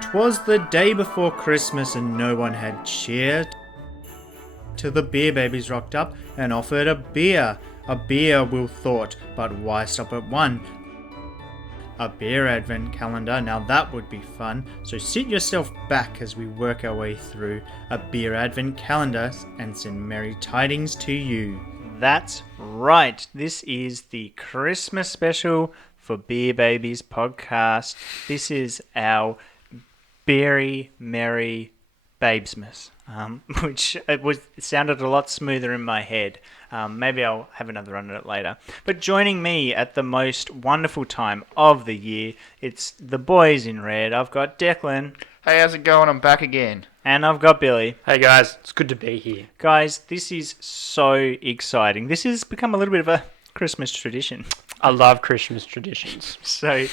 'Twas the day before Christmas and no one had cheer, till the beer babies rocked up and offered a beer. A beer, Will thought, but why stop at one? A beer advent calendar, now that would be fun. So sit yourself back as we work our way through a beer advent calendar and send merry tidings to you. That's right. This is the Christmas special for Beer Babies podcast. This is our very merry Babesmas, which it sounded a lot smoother in my head. Maybe I'll have another run at it later. But joining me at the most wonderful time of the year, it's the boys in red. I've got Declan. Hey, how's it going? I'm back again. And I've got Billy. Hey guys, it's good to be here. Guys, this is so exciting. This has become a little bit of a Christmas tradition. I love Christmas traditions. So,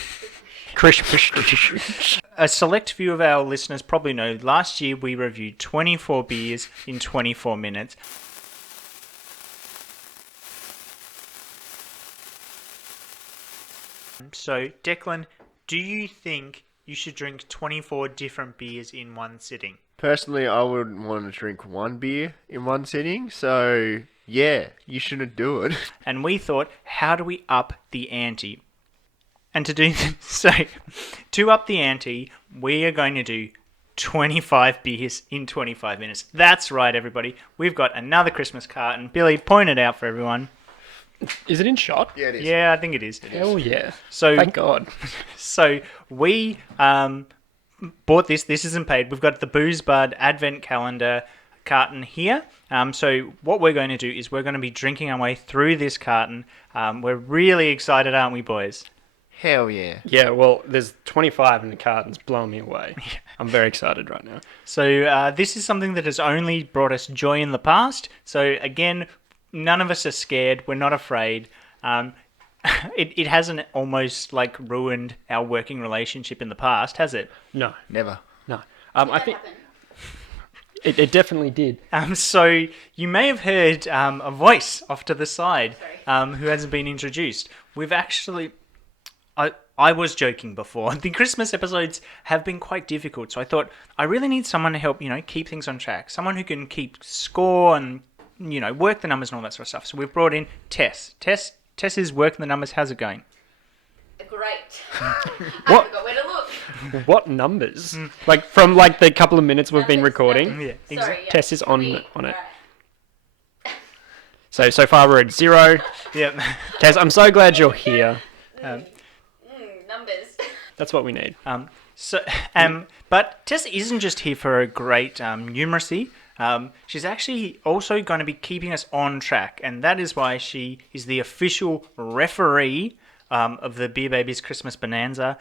Christmas traditions. a select few of our listeners probably know last year we reviewed 24 beers in 24 minutes. So, Declan, do you think you should drink 24 different beers in one sitting? Personally, I wouldn't want to drink one beer in one sitting, so yeah, you shouldn't do it. And we thought, how do we up the ante? And to do so, to up the ante, we are going to do 25 beers in 25 minutes. That's right, everybody. We've got another Christmas carton. Billy, point it out for everyone. Is it in shot? Yeah, it is. Yeah, I think it is. Hell yeah. So, Thank God. So we bought this. This isn't paid. We've got the Boozebud Advent Calendar carton here. So what we're going to do is we're going to be drinking our way through this carton. We're really excited, aren't we, boys? Hell yeah. Yeah, well, there's 25 in the cartons blowing me away. I'm very excited right now. So this is something that has only brought us joy in the past. So again, none of us are scared. We're not afraid. It hasn't almost like ruined our working relationship in the past, has it? No, Never. no. I think it definitely did. So you may have heard a voice off to the side who hasn't been introduced. We've actually... I was joking before. The Christmas episodes have been quite difficult, so I thought I really need someone to help, keep things on track. Someone who can keep score and, work the numbers and all that sort of stuff. So we've brought in Tess. Tess is working the numbers. How's it going? Great. What? I forgot where to look. What numbers? Like from the couple of minutes we've been recording. Yeah, Sorry, yeah. Tess is on Me. it. Right. So far we're at 0. Yep. Tess, I'm so glad you're here. Numbers. That's what we need. But Tess isn't just here for a great numeracy. She's actually also going to be keeping us on track, and that is why she is the official referee of the Beer Babies Christmas Bonanza.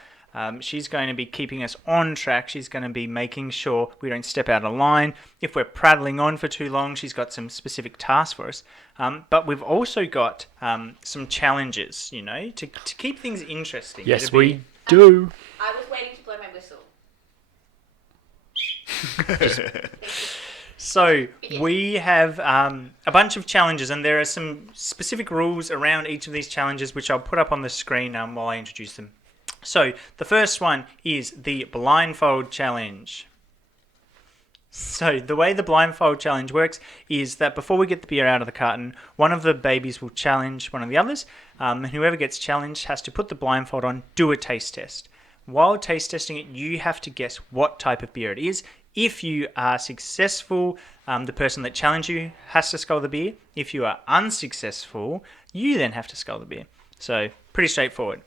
She's going to be keeping us on track. She's going to be making sure we don't step out of line. If we're prattling on for too long, she's got some specific tasks for us. But we've also got some challenges, to keep things interesting. Yes, we do. I was waiting to blow my whistle. So we have a bunch of challenges, and there are some specific rules around each of these challenges, which I'll put up on the screen while I introduce them. So the first one is the blindfold challenge. So the way the blindfold challenge works is that before we get the beer out of the carton, one of the babies will challenge one of the others, and whoever gets challenged has to put the blindfold on, do a taste test. While taste testing it, you have to guess what type of beer it is. If you are successful, the person that challenged you has to scull the beer. If you are unsuccessful, you then have to scull the beer. So pretty straightforward.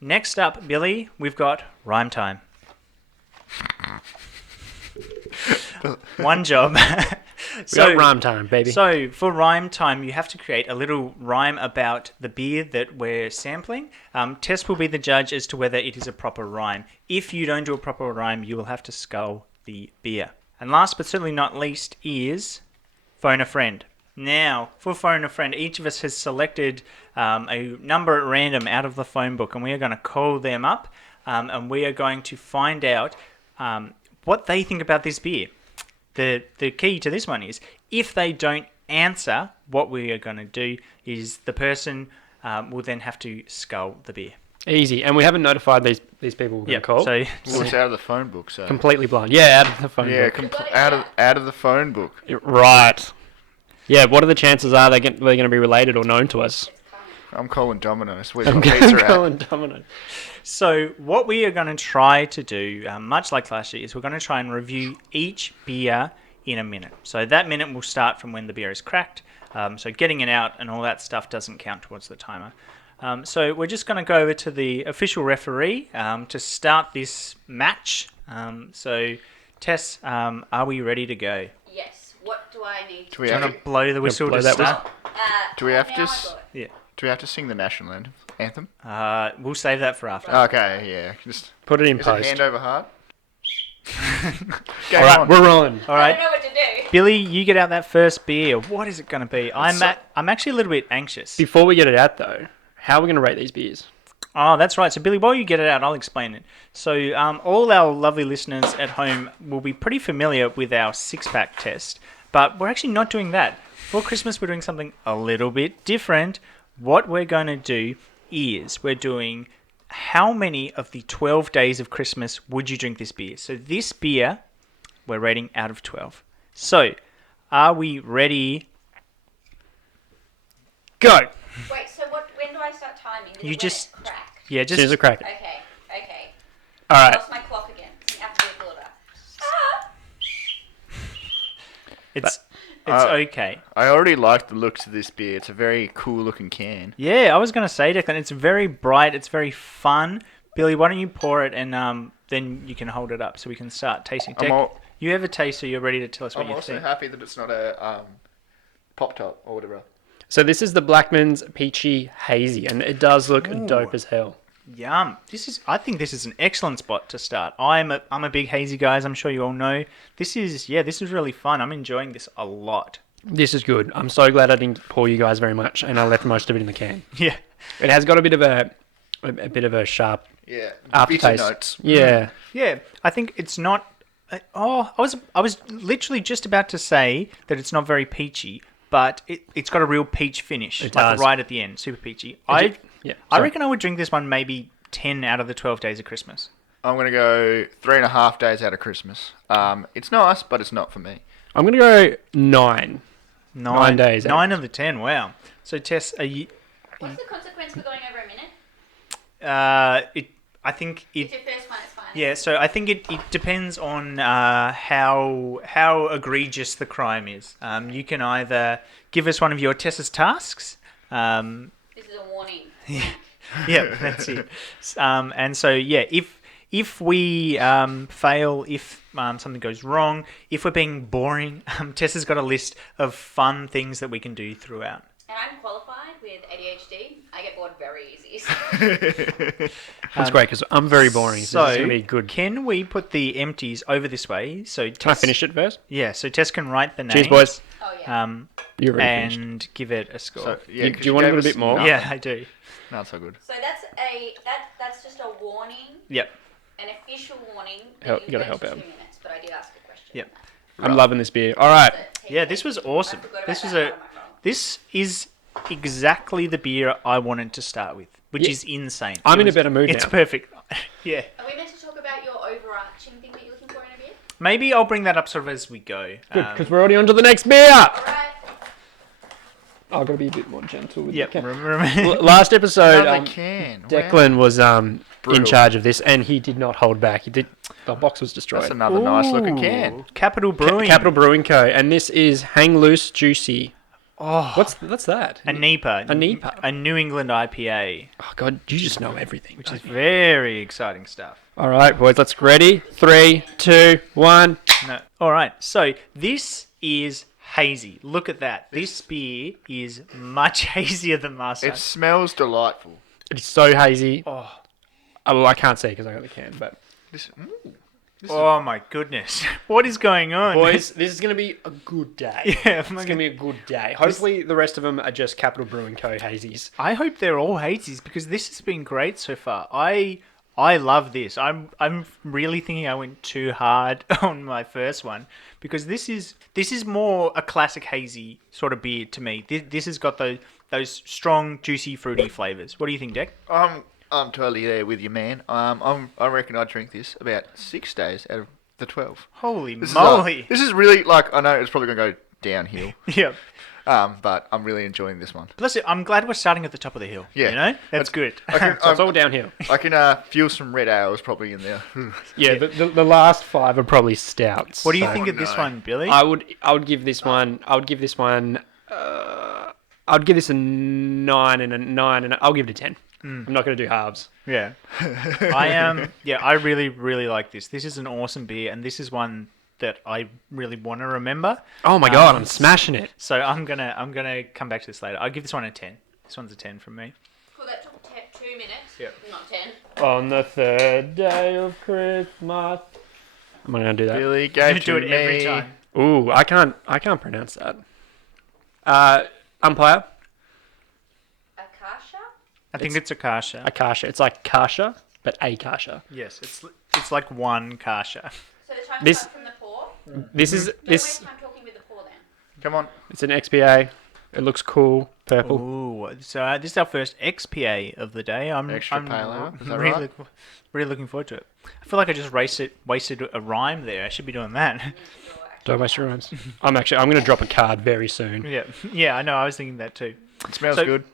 Next up, Billy, we've got rhyme time. One job. We got rhyme time, baby. So for rhyme time, you have to create a little rhyme about the beer that we're sampling. Tess will be the judge as to whether it is a proper rhyme. If you don't do a proper rhyme, you will have to scull the beer. And last but certainly not least is phone a friend. Now, for phone a friend, each of us has selected a number at random out of the phone book, and we are going to call them up, and we are going to find out what they think about this beer. The key to this one is, if they don't answer, what we are going to do is the person will then have to scull the beer. Easy. And we haven't notified these people we're going to call. So Well, it's out of the phone book, so. Completely blind. Yeah, out of the phone Yeah, book. out of the phone book. Right. Yeah, what are the chances they're going to be related or known to us? I'm calling Domino's. Where's I'm my pizza at? going Domino. So what we are going to try to do, much like last year, is we're going to try and review each beer in a minute. So that minute will start from when the beer is cracked. So getting it out and all that stuff doesn't count towards the timer. So we're just going to go over to the official referee to start this match. So Tess, are we ready to go? Yes. What do I need to Do we Do you have want to, to blow the whistle blow to that start? do we have now to I s- got it. Yeah. do we have to sing the national anthem? We'll save that for after. Okay, yeah. Just Put it in is it post. hand over heart? All right, we're on. All I right. don't know what to do. Billy, you get out that first beer. What is it going to be? I'm actually a little bit anxious. Before we get it out, though, how are we going to rate these beers? Oh, that's right. So, Billy, while you get it out, I'll explain it. So, all our lovely listeners at home will be pretty familiar with our six-pack test, but we're actually not doing that. For Christmas, we're doing something a little bit different. What we're going to do is we're doing how many of the 12 days of Christmas would you drink this beer? So, this beer, we're rating out of 12. So, are we ready? Go! Wait. So when do I start timing? Is You it when just- it crack? Yeah, As soon as just... it crack it. Okay. Okay. All I right. lost my clock again. It's an alphabetical order. Ah! It's Uh, okay. I already like the looks of this beer. It's a very cool looking can. Yeah, I was going to say, Declan, it's very bright, it's very fun. Billy, why don't you pour it and then you can hold it up so we can start tasting. I'm al- You have a taste, so you're ready to tell us what I'm you also think. happy that it's not a pop top or whatever. So this is the Blackman's Peachy Hazy, and it does look dope as hell. Yum. I think this is an excellent spot to start. I'm a big hazy guy, as I'm sure you all know. This is really fun. I'm enjoying this a lot. This is good. I'm so glad I didn't pour you guys very much, and I left most of it in the can. Yeah. It has got a bit of a sharp Yeah, bitter aftertaste. notes. Yeah. Yeah, I think it's not. I was literally just about to say that it's not very peachy, but it's got a real peach finish, It like does. right at the end, super peachy. Yeah. I sorry. reckon I would drink this one maybe 10 out of the 12 days of Christmas. I'm gonna go 3.5 days out of Christmas. It's nice, but it's not for me. I'm gonna go 9. 9 days. 9 of the 10. Wow. So Tess, are you? What's the consequence for going over a minute? I think It's it. your first one. It's fine. Yeah. So I think it depends on how egregious the crime is. You can either give us one of your Tessa's tasks. This is a warning. Yeah, that's it. And so, yeah, if we fail, if something goes wrong, if we're being boring, Tessa's got a list of fun things that we can do throughout. And I'm qualified with ADHD. I get bored very easy. That's great because I'm very boring. So, So, this is gonna be good. can we put the empties over this way? So Can I Tess, finish it first? Yeah, so Tess can write the names. Cheers, boys. Oh yeah. You're already finished. And give it a score. So, yeah, You- 'cause do you want a gave little us bit more? nothing. Yeah, I do. Not so good. So that's just a warning, Yep. an official warning. that Help- you gotta get help 2 out. minutes, but I did ask a question. Yep. I'm loving this beer. All right. Yeah, this was awesome. I forgot This about was that. What am I wrong? This is exactly the beer I wanted to start with, which Yeah. is insane. I'm It in a was- better mood It's now. perfect. Yeah. Are we meant to talk about your overarching thing that you're looking for in a beer? Maybe I'll bring that up sort of as we go. Good, because we're already on to the next beer. All right. I've got to be a bit more gentle with Yep. the can. Remember. Last episode, Another can. Wow. Declan was in Brutal. charge of this, and he did not hold back. The box was destroyed. That's another nice looking can. Capital Brewing. Capital Brewing Co. And this is Hang Loose Juicy. Oh, What's that? a NEPA. A NEPA. A New England IPA, Oh God, you just know everything. which is very exciting stuff. All right, boys, let's ready. 3, 2, 1. No. All right. So this is hazy. Look at that. This beer is much hazier than last time. It smells delightful. It's so hazy. Oh. Well, I can't see because I got the can, but This, Oh my goodness. What is going on? boys, this is gonna be a good day. Yeah, It's gonna be a good day. Hopefully, the rest of them are just Capital Brewing Co. hazies. I hope they're all hazies because this has been great so far. I love this. I'm really thinking I went too hard on my first one because this is more a classic hazy sort of beer to me. This has got those strong, juicy, fruity flavors. What do you think, Deck? I'm I'm totally there with you, man. I reckon I drink this about 6 days out of the 12. Holy This moly! Is really like, I know it's probably gonna go downhill. Yeah. But I'm really enjoying this one. Plus, I'm glad we're starting at the top of the hill. Yeah. You know? That's good. So it's all downhill. I can feel some red ales probably in there. Yeah, the last 5 are probably stouts. What do you so think of this one, Billy? I would give this one. I would give this a 9 and a 9 and I'll give it a 10. I'm not going to do halves. Yeah. I really, really like this. This is an awesome beer, and this is one that I really want to remember. Oh my god, I'm smashing it. So I'm gonna come back to this later. I'll give this one a 10. This one's a 10 from me. Cool, that took 2 minutes. Yep. Not 10. On the 3rd day of Christmas. Am I going to do that? Billy You gave do to it me. every time. Ooh, I can't pronounce that. Umpire. Akasha? I think it's a kasha. Akasha. It's like kasha, but a kasha. Yes, it's like one kasha. So the time This- starts from the pour? This is Don't this. waste time talking with the pour then. Come on. It's an XPA. It looks cool, purple. Ooh, so this is our first XPA of the day. I'm Extra pale ale, is that really, right? really looking forward to it. I feel like I just wasted a rhyme there. I should be doing that. Don't waste your rhymes. I'm going to drop a card very soon. yeah, I know. I was thinking that too. It smells So good.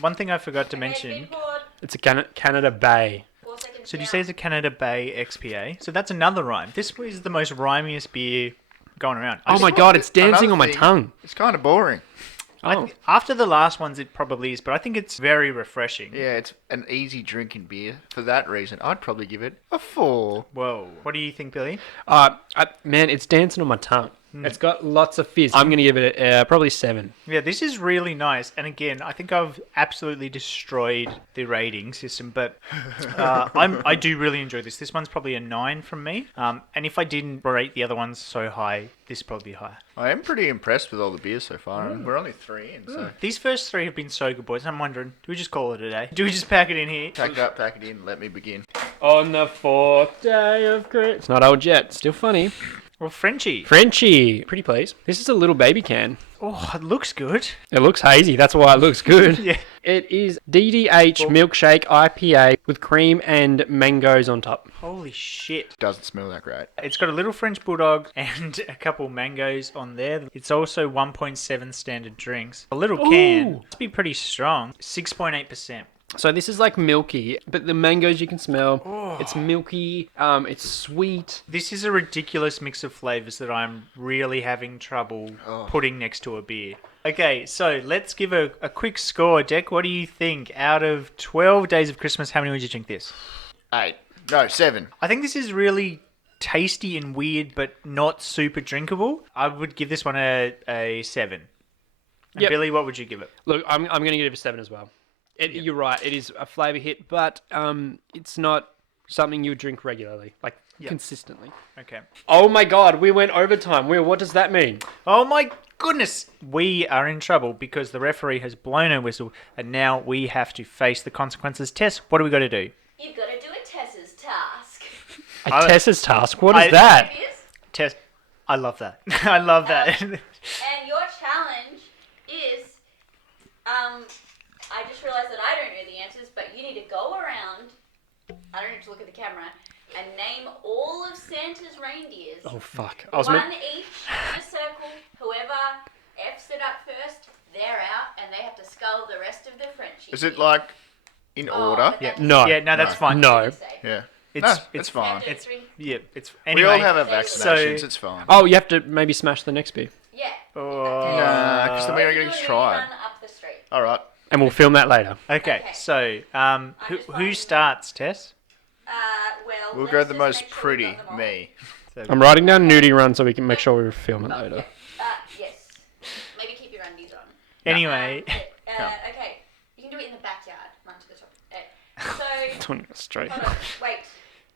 one thing I forgot to Okay, mention. been poured. It's a Canada Bay. 4 seconds So did you down. say it's a Canada Bay XPA? So that's another rhyme. This is the most rhymiest beer going around. Oh my god, it's dancing on my tongue. It's kind of boring. Oh. After the last ones, it probably is, but I think it's very refreshing. Yeah, it's an easy drinking beer. For that reason, I'd probably give it a 4. Whoa. What do you think, Billy? Man, it's dancing on my tongue. It's got lots of fizz. I'm going to give it probably 7. Yeah, this is really nice. And again, I think I've absolutely destroyed the rating system, but I do really enjoy this. This one's probably a 9 from me. And if I didn't rate the other ones so high, this would probably be higher. I am pretty impressed with all the beers so far. and We're only 3 in, so These first 3 have been so good, boys. I'm wondering, do we just call it a day? Do we just pack it in here? pack it up, pack it in, let me begin. On the 4th day of Christmas. It's not old yet. Still funny. Well, Frenchie. Frenchie. Pretty please. This is a little baby can. Oh, it looks good. It looks hazy. That's why it looks good. Yeah. It is DDH Milkshake IPA with cream and mangoes on top. Holy shit. Doesn't smell that great. It's got a little French bulldog and a couple mangoes on there. It's also 1.7 standard drinks. A little can. Ooh. It's be pretty strong. 6.8%. So this is like milky, but the mangoes you can smell. It's milky. It's sweet. This is a ridiculous mix of flavors that I'm really having trouble putting next to a beer. Okay, so let's give a quick score. Deck, what do you think? Out of 12 days of Christmas, how many would you drink this? 8. No, 7. I think this is really tasty and weird, but not super drinkable. I would give this one a 7. And Yep. Billy, what would you give it? Look, I'm going to give it a 7 as well. You're right. It is a flavour hit, but it's not something you would drink regularly, like consistently. Okay. Oh my god, we went overtime. What does that mean? Oh my goodness! We are in trouble because the referee has blown her whistle, and now we have to face the consequences. Tess, what do we got to do? You've got to do a Tessa's task. A Tessa's task? What is I- that? It is. Tess, I love that. I love that. And your challenge is, I just realised that I don't know the answers, but you need to go around, I don't need to look at the camera, and name all of Santa's reindeers. Oh fuck. One each in a circle. Whoever F's it up first, they're out, and they have to scull the rest of the Frenchies. Is it like in order? but that's- No. Yeah, no, that's fine. No. Yeah. It's- It's fine. It's yeah. It's We anyway. all have our So- vaccinations, it's fine. Oh, you have to maybe smash the next beer. Yeah. Oh. Nah, because then we're Everyone going to will try. run up the street. Alright. And we'll film that later. Okay, Okay. so who just finding- starts, Tess? Well, We'll let's go the just most make sure we've pretty, got them all. me. I'm writing down nudie run so we can make sure we film it later. Yes. Maybe keep your undies on. Anyway, Okay. You can do it in the backyard. Run to the top. So, 20 straight. hold on. Wait.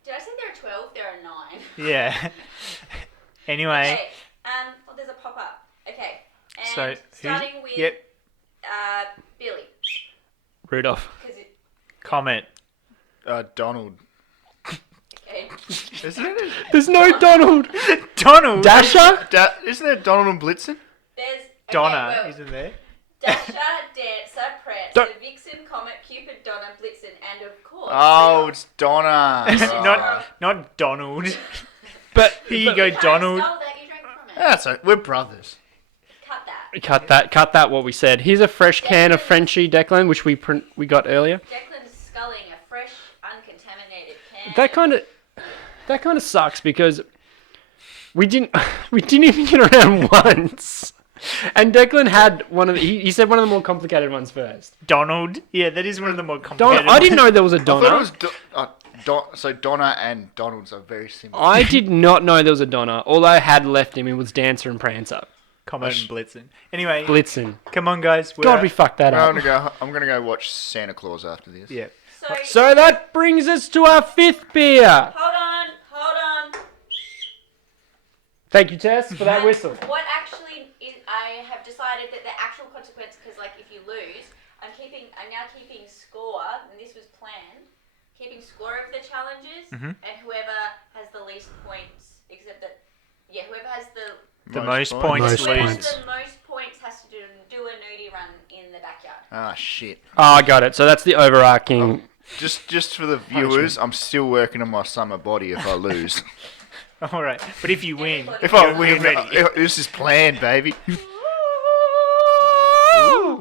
Did I say there are 12? There are 9. yeah. Anyway, Okay. Oh, there's a pop-up. Okay. And so starting with Yep. Billy. Rudolph. 'Cause it, Comment. Donald. okay. Isn't it? There's no Donald. Donald. Dasher? Isn't there Donald and Blitzen? There's... Okay, Donna, well, isn't there? Dasher, Dancer, Prancer, Don't- Vixen, Comet, Cupid, Donna, Blitzen, and of course... Oh, it's Donna. Not Donald. But Here you go, You can't Donald. stole that, you drank from it. That's it. We're brothers. Cut that. cut that. What we said. Here's a fresh can of Frenchie, Declan, which we got earlier. Declan's sculling a fresh, uncontaminated can. That kind of sucks because we didn't even get around once. And Declan had one of the, he said one of the more complicated ones first. Donald. Yeah, that is one of the more complicated I didn't know there was a I thought Donna. it was so Donna and Donald's are very similar. I did not know there was a Donna. All I had left him was Dancer and Prancer. Comet and Blitzen. Anyway, Blitzen. come on, guys. God, we fucked that up. I'm gonna go watch Santa Claus after this. Yeah. So that brings us to our 5th beer. Hold on. Thank you, Tess, for that whistle. What actually is, I have decided that the actual consequence, because like if you lose, I'm now keeping score, and this was planned, keeping score of the challenges, and whoever has the least points, except that, whoever has the most points Most whoever points. has the most points has to do a nudie run in the backyard. Ah, shit. Oh, I got it. So that's the overarching... Just for the viewers, I'm still working on my summer body if I lose. All right, but if you win, If I you're win, ready. this is planned, baby.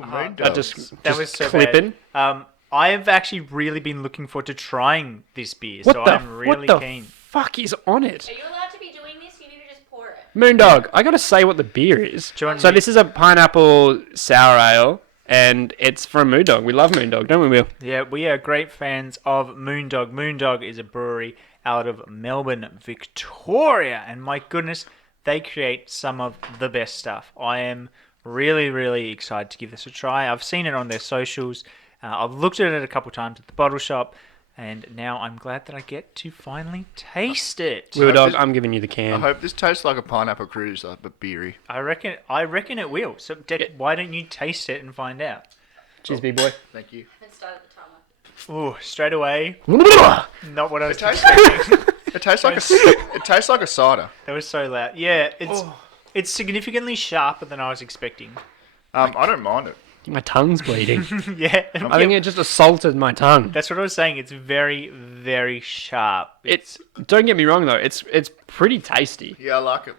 I just That was so clipping. bad. I've actually really been looking forward to trying this beer, What so the, I'm really what the keen. fuck is on it? Are you allowed to be doing this? You need to just pour it. Moondog, I gotta say what the beer is. Do you want So me- this is a pineapple sour ale, and it's from Moondog. We love Moondog, don't we, Will? Yeah, we are great fans of Moondog. Moondog is a brewery out of Melbourne, Victoria, and my goodness, they create some of the best stuff. I am really, really excited to give this a try. I've seen it on their socials. I've looked at it a couple times at the bottle shop, and now I'm glad that I get to finally taste it. Will Dog, this- I'm giving you the I can. hope this tastes like a pineapple cruiser, but beery. I reckon it will. So, Dick, why don't you taste it and find out? Cheers, B-boy. Thank you. And start the timer. Oh, straight away. That Not what I was It tastes expecting. it tastes like a cider. That was so loud. Yeah, it's significantly sharper than I was expecting. I don't mind it. My tongue's bleeding. Yeah, I think it just assaulted my tongue. that's what I was saying. It's very, very sharp. Don't get me wrong though. It's pretty tasty. Yeah, I like it.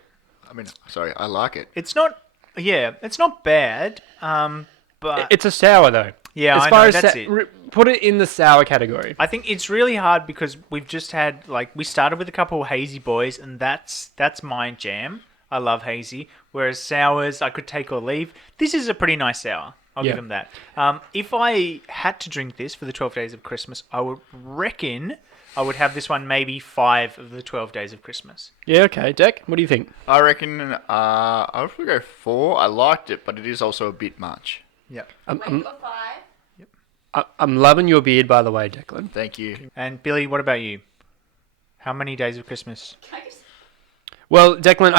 I like it. It's not. Yeah, it's not bad. But It's a sour though. Yeah, as I far know, as that's it. Put it in the sour category. I think it's really hard because we've just had we started with a couple of hazy boys, and that's my jam. I love hazy. Whereas sours, I could take or leave. This is a pretty nice sour. I'll Yeah. give them that. If I had to drink this for the 12 days of Christmas, I would reckon I would have this one maybe 5 of the 12 days of Christmas. Yeah. Okay, Deck. What do you think? I reckon I'll probably go 4. I liked it, but it is also a bit much. Yeah. Wait, you got 5? I'm loving your beard, by the way, Declan. Thank you. And Billy, what about you? How many days of Christmas? Can I just... Well, Declan,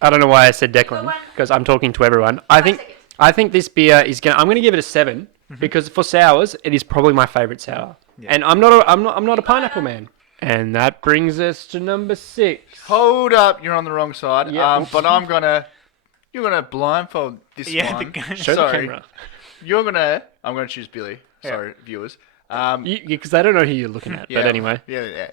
I don't know why I said Declan one. because I'm talking to everyone. 5 seconds. I think this beer is I'm gonna give it a 7 because for sours, it is probably my favorite sour. Yeah. And I'm not a pineapple man. And that brings us to number 6. Hold up, you're on the wrong side. Yeah. But you're gonna blindfold this Yeah, one. Show the camera. I'm gonna choose Billy. Sorry, viewers. Because I don't know who you're looking at. But anyway. Yeah.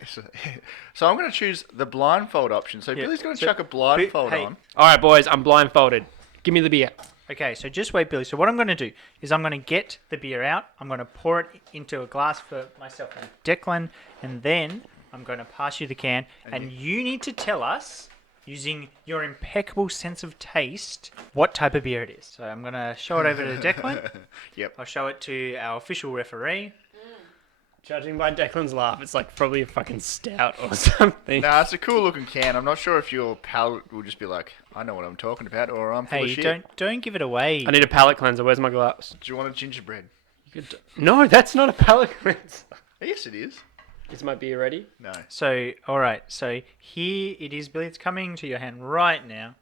So I'm gonna choose the blindfold option. So Billy's gonna chuck a blindfold hey. on. All right, boys. I'm blindfolded. Give me the beer. Okay, so just wait, Billy. So what I'm going to do is I'm going to get the beer out. I'm going to pour it into a glass for myself and Declan, and then I'm going to pass you the can, and you need to tell us, using your impeccable sense of taste, what type of beer it is. So I'm going to show it over to Declan. Yep. I'll show it to our official referee. Judging by Declan's laugh, it's like probably a fucking stout or something. Nah, it's a cool looking can. I'm not sure if your palate will just be like, I know what I'm talking about, or I'm full of Hey, shit. don't give it away. I need a palate cleanser. Where's my glass? Do you want a gingerbread? No, that's not a palate cleanser. Yes, it is. Is my beer ready? No. So, all right. So here it is, Billy. It's coming to your hand right now.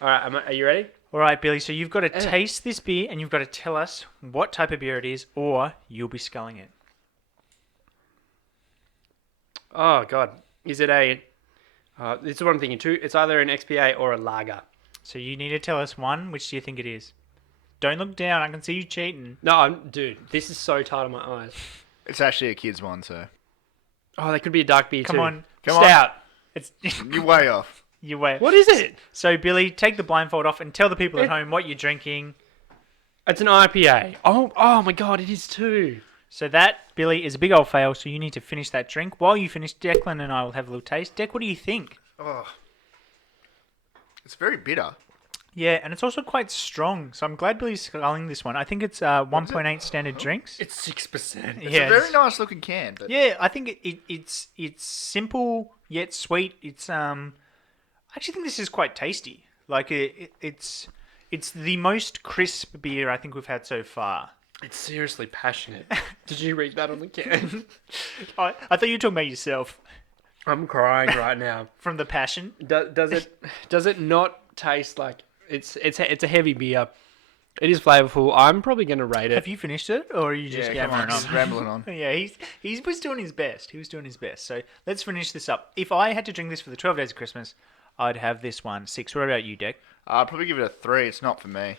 All right, are you ready? All right, Billy. So you've got to taste this beer, and you've got to tell us what type of beer it is, or you'll be sculling it. Oh, God. Is it a... this is what I'm thinking too. It's either an XPA or a lager. So you need to tell us one. Which do you think it is? Don't look down. I can see you cheating. No, dude, this is so tight on my eyes. It's actually a kid's one, so Oh, that could be a dark beer Come too. on. Come on. Stout. It's you're way off. you wait. What is it? So Billy, take the blindfold off and tell the people at home what you're drinking. It's an IPA. Oh my god, it is too. So that, Billy, is a big old fail. So you need to finish that drink. While you finish, Declan and I will have a little taste. Deck, what do you think? Oh, it's very bitter. Yeah, and it's also quite strong. So I'm glad Billy's sculling this one. I think it's 1.8 standard drinks. It's 6%. It's Yeah, a very nice looking can, but Yeah, I think it's simple yet sweet. It's I actually think this is quite tasty. Like it's the most crisp beer I think we've had so far. It's seriously passionate. Did you read that on the can? I thought you were talking about yourself I'm crying right now. from the passion. Does it not taste like it's a heavy beer? It is flavorful. I'm probably going to rate it. Have you finished it, or are you just yeah, come on, yammering just rambling on. Yeah, he was doing his best. He was doing his best. So let's finish this up. If I had to drink this for the 12 days of Christmas, I'd have this one 6. What about you, Deck? I'd probably give it a 3. It's not for me.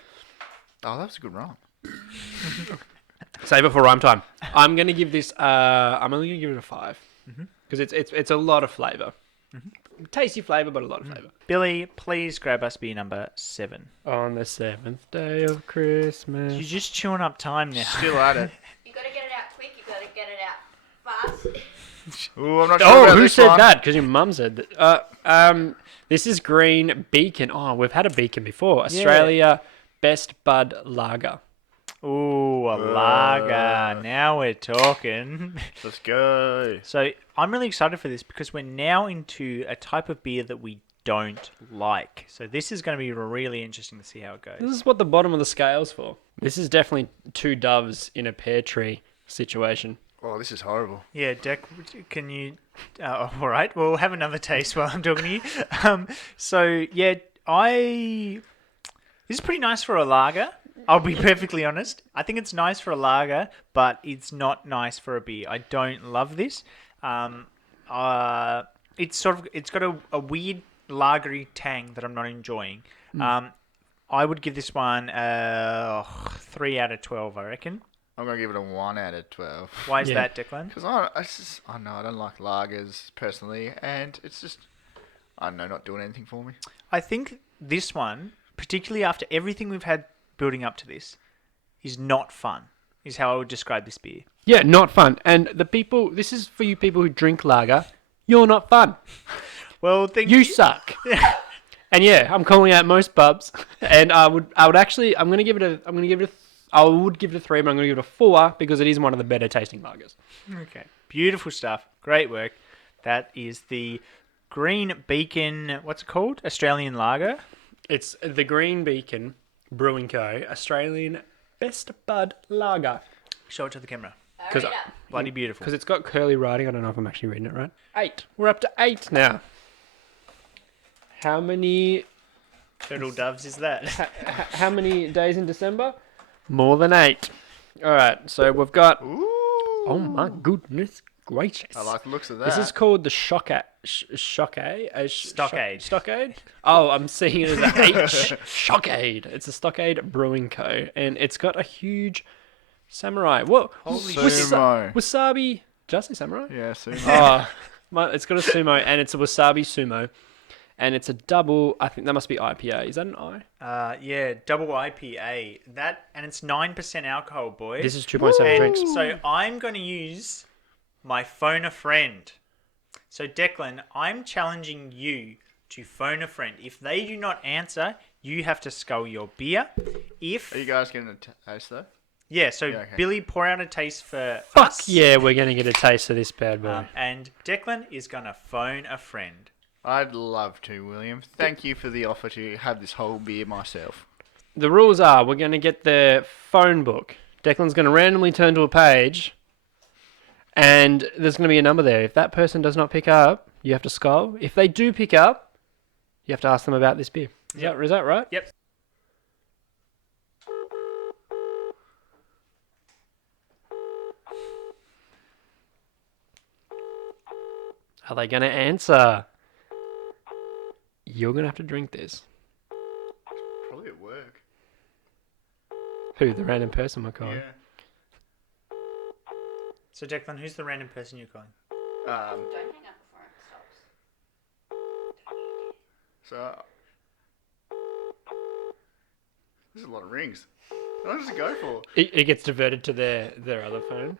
Oh, that was a good rhyme. Save it for rhyme time. I'm going to give this. I'm only going to give it a 5 because it's a lot of flavor. Tasty flavor, but a lot of flavor. Billy, please grab us beer number 7. On the 7th day of Christmas. You're just chewing up time now. Still at it. You gotta get it out quick. You gotta get it out fast. Ooh, I'm not sure Oh, about who this said one. that? Because your mum said that. This is Green Beacon. Oh, we've had a Beacon before. Australia Best Bud Lager. Ooh, a lager. Now we're talking. Let's go. So I'm really excited for this because we're now into a type of beer that we don't like. So this is going to be really interesting to see how it goes. This is what the bottom of the scale's for. This is definitely 2 doves in a pear tree situation. Oh, this is horrible. Yeah, Deck, can you... all right, we'll have another taste while I'm talking to you. So, yeah, this is pretty nice for a lager. I'll be perfectly honest. I think it's nice for a lager, but it's not nice for a beer. I don't love this. It's got a weird lagery tang that I'm not enjoying. I would give this one 3 out of 12, I reckon. I'm going to give it a 1 out of 12. Why is Yeah. that, Declan? Because I don't like lagers personally, and it's just, I don't know, not doing anything for me. I think this one, particularly after everything we've had building up to this, is not fun, is how I would describe this beer. Yeah, not fun. And this is for you people who drink lager. You're not fun. Well, You suck. And yeah, I'm calling out most pubs. And I would actually, I would give it a 3, but I'm going to give it a 4 because it is one of the better tasting lagers. Okay. Beautiful stuff. Great work. That is the Green Beacon, what's it called? Australian Lager. It's the Green Beacon Brewing Co. Australian Best Bud Lager. Show it to the camera. Because Hurry up. Bloody beautiful. it's got curly writing. I don't know if I'm actually reading it right. 8. We're up to 8 now. How many Turtle doves is that? how many days in December? More than 8. All right, so we've got... Ooh. Oh my goodness gracious. I like the looks of that. This is called the Stockade. Stockade. Oh, I'm seeing it as a H. Stockade. It's a Stockade Brewing Co. And it's got a huge samurai. What? Sumo. Wasabi. Did I say samurai? Yeah, sumo. It's got a sumo, and it's a wasabi sumo. And it's a double, I think that must be IPA. Is that an I? Yeah, double IPA. And it's 9% alcohol, boys. This is 2.7 drinks. So I'm going to use my phone a friend. So Declan, I'm challenging you to phone a friend. If they do not answer, you have to scull your beer. Are you guys getting a taste though? Yeah, so Yeah, okay. Billy, pour out a taste for Fuck us. yeah, we're going to get a taste of this bad boy. And Declan is going to phone a friend. I'd love to, William. Thank you for the offer to have this whole beer myself. The rules are we're going to get the phone book. Declan's going to randomly turn to a page, and there's going to be a number there. If that person does not pick up, you have to skull. If they do pick up, you have to ask them about this beer. Is that right? Yep. Are they going to answer? You're going to have to drink this. Probably at work. Who, the random person we're calling? Yeah. So Declan, who's the random person you're calling? Don't hang up before it stops. So there's a lot of rings. What does it go for? It gets diverted to their other phone.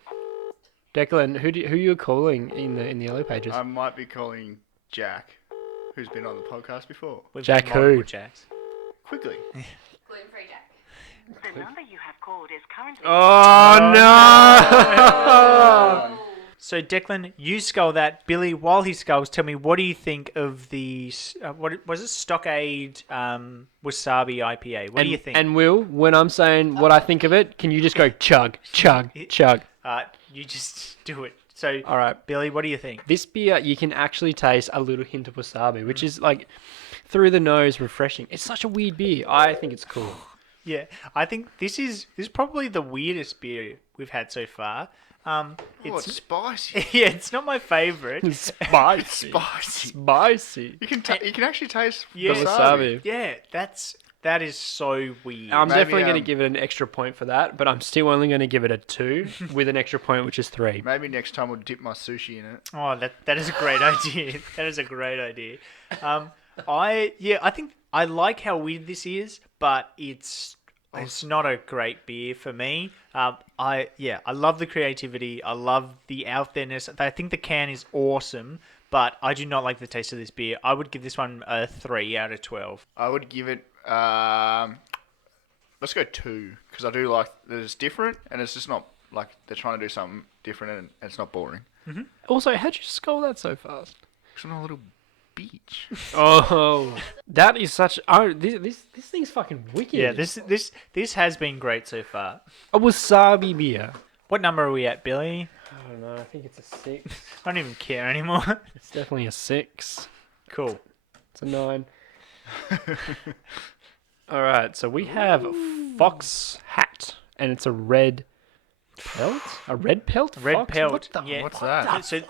Declan, who you calling in the yellow pages? I might be calling Jack, who's been on the podcast before. We've Jack got multiple who? Jacks. Quickly. Gluten-free Jack. The number you have called is currently. Oh no! So Declan, you skull that. Billy, while he skulls, tell me, what do you think of the what was it? Stockade Wasabi IPA. What do you think? And Will, when I'm saying what I think of it, can you just go chug, chug, chug? You just do it. So, All right. Billy, what do you think? This beer, you can actually taste a little hint of wasabi, which is like through the nose, refreshing. It's such a weird beer. I think it's cool. Yeah, I think this is probably the weirdest beer we've had so far. It's spicy. Yeah, it's not my favorite. Spicy. Spicy. Spicy. You can actually taste Yeah. The wasabi. wasabi. Yeah, that is so weird. I'm Maybe, definitely going to give it an extra point for that, but I'm still only going to give it a 2 with an extra point, which is 3. Maybe next time we'll dip my sushi in it. Oh, that is a great idea. That is a great idea. I think I like how weird this is, but it's not a great beer for me. I love the creativity. I love the out there-ness. I think the can is awesome, but I do not like the taste of this beer. I would give this one a 3 out of 12. I would give it. Let's go 2 because I do like that it's different and it's just not like they're trying to do something different and it's not boring. Also, how'd you skull that so fast? It's on a little beach. Oh, that is such. Oh, this thing's fucking wicked. Yeah, this has been great so far. a wasabi beer. What number are we at, Billy? I don't know. I think it's a 6. I don't even care anymore. It's definitely a 6. Cool. It's a 9. All right, so we have Fox Hat, and it's a red pelt. A red pelt. Red Fox? pelt. What the- Yeah. What's that? So,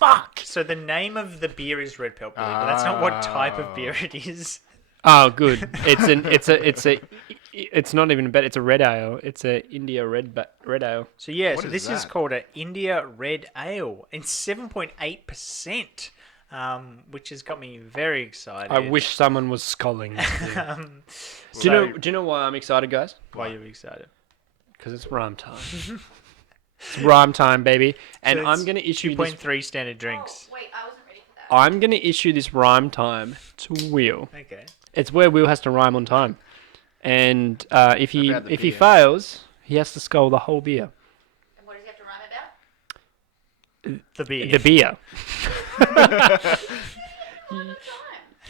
fuck? So the name of the beer is Red Pelt, Billy, but that's not what type of beer it is. Oh, good. It's not even a bet. It's a red ale. It's a India red ale. So yeah, What so is this is that? called a India Red Ale, and 7.8%, which has got me very excited. I wish someone was sculling. This Um, do you know why I'm excited, guys? why are you excited? Because it's rhyme time. It's rhyme time, baby. And So I'm it's gonna issue this. 2.3 standard drinks. Oh, wait, I wasn't ready for that. I'm gonna issue this rhyme time to Will. Okay. It's where Will has to rhyme on time, and if he About the beer. fails, he has to skull the whole beer. And what does he have to rhyme about? The beer. The beer.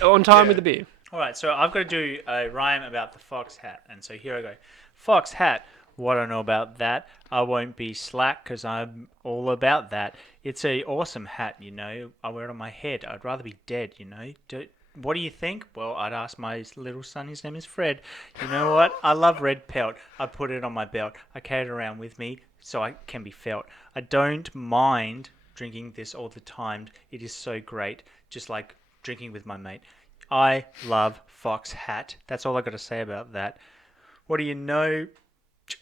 On time with the beer. All right, so I've got to do a rhyme about the fox hat, and so here I go. Fox hat. What I know about that, I won't be slack because I'm all about that. It's a awesome hat, you know. I wear it on my head. I'd rather be dead, you know. What do you think? Well, I'd ask my little son. His name is Fred. You know what? I love red pelt. I put it on my belt. I carry it around with me so I can be felt. I don't mind drinking this all the time. It is so great, just like drinking with my mate. I love Fox hat. That's all I got to say about that. What do you know?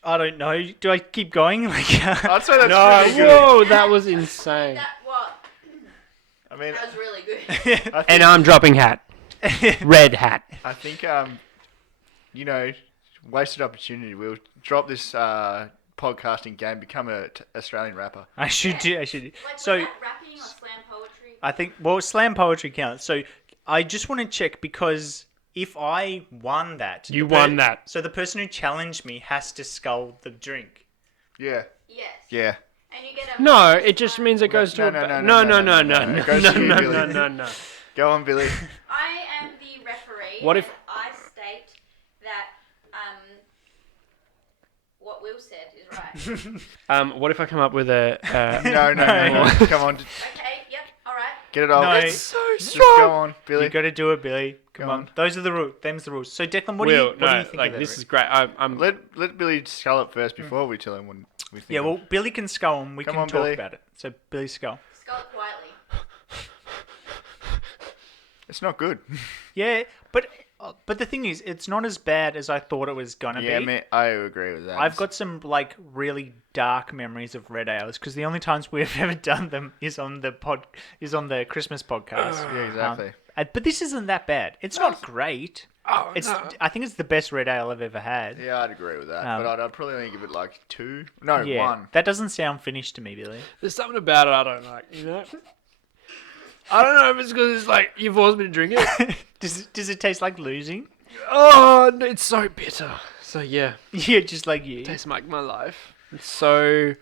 I don't know. Do I keep going? Like, I'd say that's No, pretty good. whoa, that was insane. That what? I mean, That was really good. I think, And I'm dropping hat. Red hat. I think you know, wasted opportunity. We'll drop this podcasting game, become a Australian rapper. I should do. Like, So was that rapping or slam poetry? I think slam poetry counts. So I just want to check because if I won that, You won that. So the person who challenged me has to skull the drink. Yeah, Yes. yeah. And you get a No, it just means it goes to No, a... no, No, no, no, no, no, no, no, no, it goes no, to you, no, Billy. no, no, no. Go on, Billy. I am the referee. What if- and I state that what Will said is right. What if I come up with a... No, come on, Okay. Yep. All right. get it over. No. Just so go on, Billy. You got to do it, Billy. Come Go on. on. Those are the rules. Them's the rules. So Declan, what Will, do you think like, of this it? is great. I'm Let Billy skull it first before we tell him what we think. Yeah, well, Billy can skull and we Come can on, talk Billy. about it. So Billy skull. Skull it quietly. It's not good. Yeah, but the thing is, it's not as bad as I thought it was gonna Yeah, be. I agree with that. I've got some like really dark memories of red ales because the only times we've ever done them is on the Christmas podcast. Yeah, exactly. But this isn't that bad. It's not great. Oh, I think it's the best red ale I've ever had. Yeah, I'd agree with that. Um, but I'd probably only give it like 2. No, Yeah, 1. that doesn't sound finished to me, Billy. There's something about it I don't like, you know? I don't know if it's because it's like, you forced me to drink it. Does it taste like losing? Oh, it's so bitter. So yeah, Yeah, just like you. tastes like my life. It's so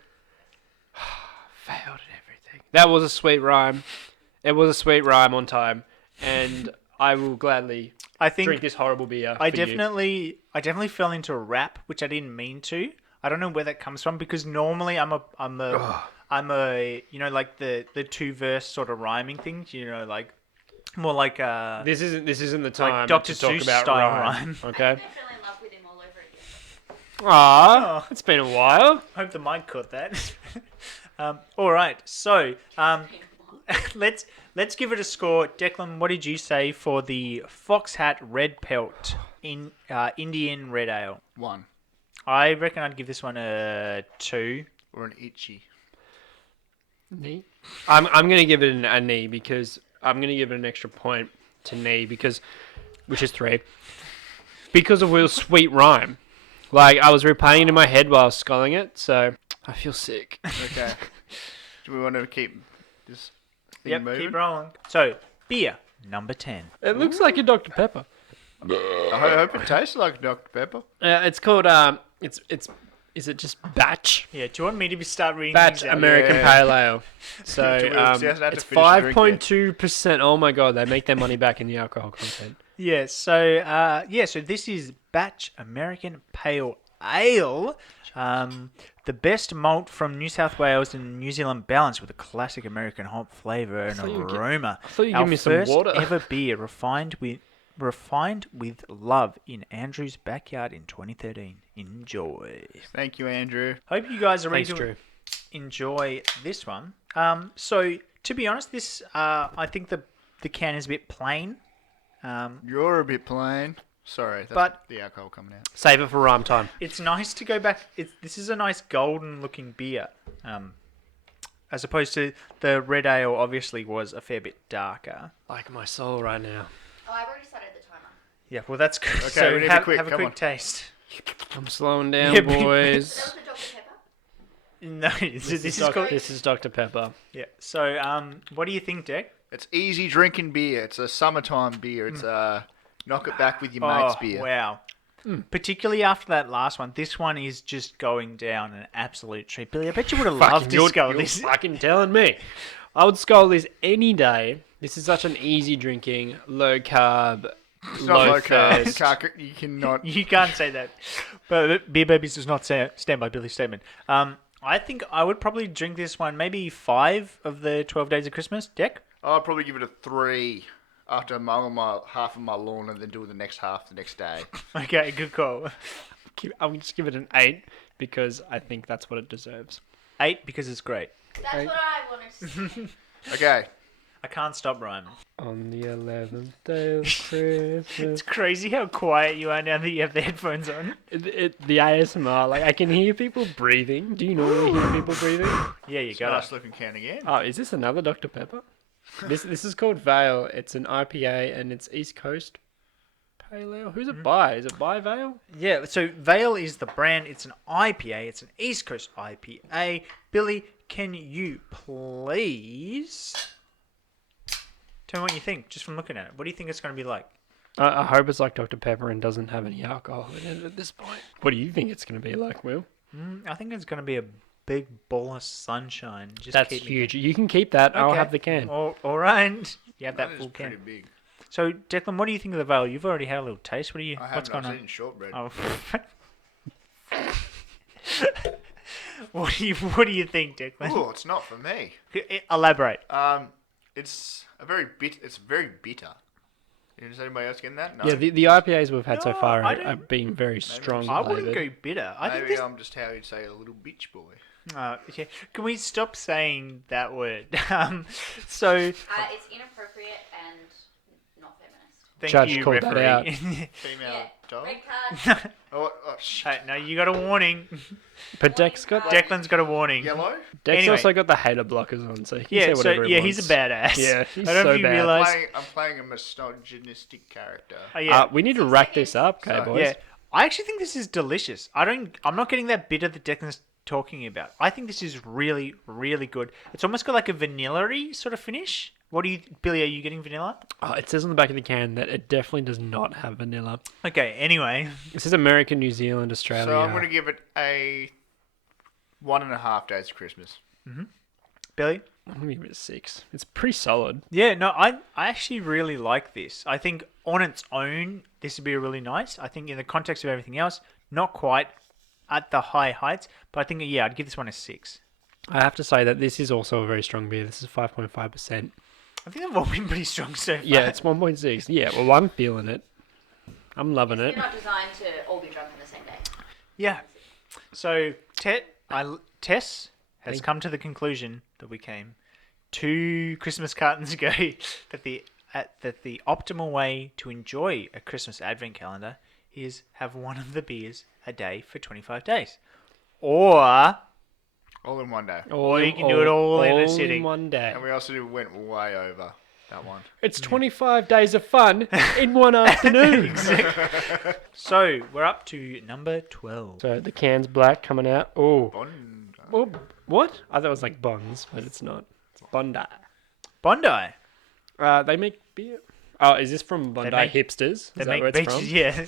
failed at everything. That was a sweet rhyme. It was a sweet rhyme on time, and I will gladly I think drink this horrible beer. I for you. definitely fell into a rap, which I didn't mean to. I don't know where that comes from because normally I'm a you know, like the 2-verse sort of rhyming things, you know, like more like This isn't the time Dr. to talk Seuss about style rhyme. rhyme. Okay. I fell in love with him all over again. Ah, it's been a while. Hope the mic caught that. All right, so let's give it a score. Declan, what did you say for the Fox Hat Red Pelt in Indian Red Ale? 1. I reckon I'd give this one a 2. Or an itchy. Knee. I'm gonna give it a knee because I'm gonna give it an extra point to knee which is 3, because of Will's sweet rhyme. Like I was replaying it in my head while I was sculling it, so I feel sick. Okay. Do we want to keep this thing moving? Keep rolling. So, beer number 10. It looks like a Dr Pepper. I hope it tastes like Dr. Pepper. It's called is it just Batch? Yeah, do you want me to start reading Batch these out? American Yeah. Pale Ale. So See, I hasn't had to it's finish the drink yet. 5.2%. Oh my god, they make their money back in the alcohol content. Yeah, so this is Batch American Pale Ale. The best malt from New South Wales and New Zealand, balanced with a classic American hop flavour and thought you were gi- aroma. I thought you Our give me some first water. ever beer refined with love in Andrew's backyard in 2013. Enjoy. Thank you, Andrew. Hope you guys are ready Thanks, to Drew. enjoy this one. So to be honest, this I think the can is a bit plain. You're a bit plain. Sorry, that's But- the alcohol coming out. Save it for rhyme time. It's nice to go back. This is a nice golden looking beer, as opposed to the red ale. Obviously, was a fair bit darker. Like my soul right now. Oh, I've already started the timer. Yeah, well that's good. Okay, so we need to have, quick, have a come quick on. taste. I'm slowing down, Yeah, So that boys. was the Dr. Pepper? No, this is Doc- called. this is Dr Pepper. Yeah. So what do you think, Deck? It's easy drinking beer. It's a summertime beer. It's knock it back with your mate's beer. Wow. Particularly after that last one, this one is just going down an absolute treat. Billy, I bet you would have loved to go you're this. fucking telling me. I would skull this any day. This is such an easy drinking, low carb, It's not low like thirst. you cannot. You can't say that. But Beer Babies does not stand by Billy's statement. I think I would probably drink this one maybe 5 of the 12 days of Christmas. Deck? I'll probably give it a 3 after mowing half of my lawn and then doing the next half the next day. Okay, good call. I'll just give it an 8 because I think that's what it deserves. 8 because it's great. That's what I wanted to say. Okay. I can't stop rhyming. On the 11th day of Christmas. It's crazy how quiet you are now that you have the headphones on. The ASMR, like I can hear people breathing. Do you normally hear people breathing? Yeah, you It's got nice it. looking can again. Oh, is this another Dr Pepper? This is called Vale. It's an IPA and it's East Coast Pale Ale. Who's it by? Is it by Vale? Yeah, so Vale is the brand. It's an IPA. It's an East Coast IPA. Billy, can you please tell me what you think, just from looking at it? What do you think it's going to be like? I hope it's like Dr Pepper and doesn't have any alcohol in it at this point. What do you think it's going to be like, Will? I think it's going to be a big ball of sunshine. Just That's keep me- huge. You can keep that. I'll Okay. have the can. All right. You have that That is full pretty can. big. So, Declan, what do you think of the Vale? You've already had a little taste. What's I've going on? eaten shortbread. Oh. What do you think, Declan? Oh, it's not for me. Elaborate. It's very bitter. Is anybody else getting that? No. Yeah, the IPAs we've had so No, far I have been very strong. I wouldn't flavoured. go bitter. I think Maybe this. I'm just how you'd say a little bitch boy. Okay. Can we stop saying that word? So It's inappropriate and Thank Judge you, called that out. referee. Female Yeah. dog. Red card. Oh, shit. No, you got a warning. But Dex got Declan's got a warning. Yellow. Dex Anyway. also got the hater blockers on, so he can Yeah, say so whatever he he's wants. a badass. Yeah, he's I don't know so if you bad. realise. I'm playing a misogynistic character. Oh, yeah. We need to rack this up, okay, Sorry. boys? Yeah, I actually think this is delicious. I'm not getting that bitter that Declan's talking about. I think this is really, really good. It's almost got like a vanilla-y sort of finish. Billy, are you getting vanilla? Oh, it says on the back of the can that it definitely does not have vanilla. Okay, anyway. This is America, New Zealand, Australia. So I'm going to give it a 1.5 days of Christmas. Billy? I'm going to give it a 6. It's pretty solid. Yeah, no, I actually really like this. I think on its own, this would be really nice. I think in the context of everything else, not quite at the high heights, but I think, yeah, I'd give this one a 6. I have to say that this is also a very strong beer. This is 5.5%. I think they've all been pretty strong so far. Yeah, it's 1.6. Yeah, well, I'm feeling it. I'm loving They're it. not designed to all be drunk on the same day. Yeah. So, Tess has come to the conclusion that we came 2 Christmas cartons ago that the optimal way to enjoy a Christmas advent calendar is have one of the beers a day for 25 days. Or All in one day. Or you can do it all in a sitting. in one day. And we also went way over that one. It's 25 days of fun in one afternoon. So, we're up to number 12. So the can's black coming out. Oh, Bond. well, what? I thought it was like Bonds, but it's not. It's Bondi. Bondi. They make beer. Oh, is this from Bondi make- Hipsters? Is They that where make it's beaches, from? yeah.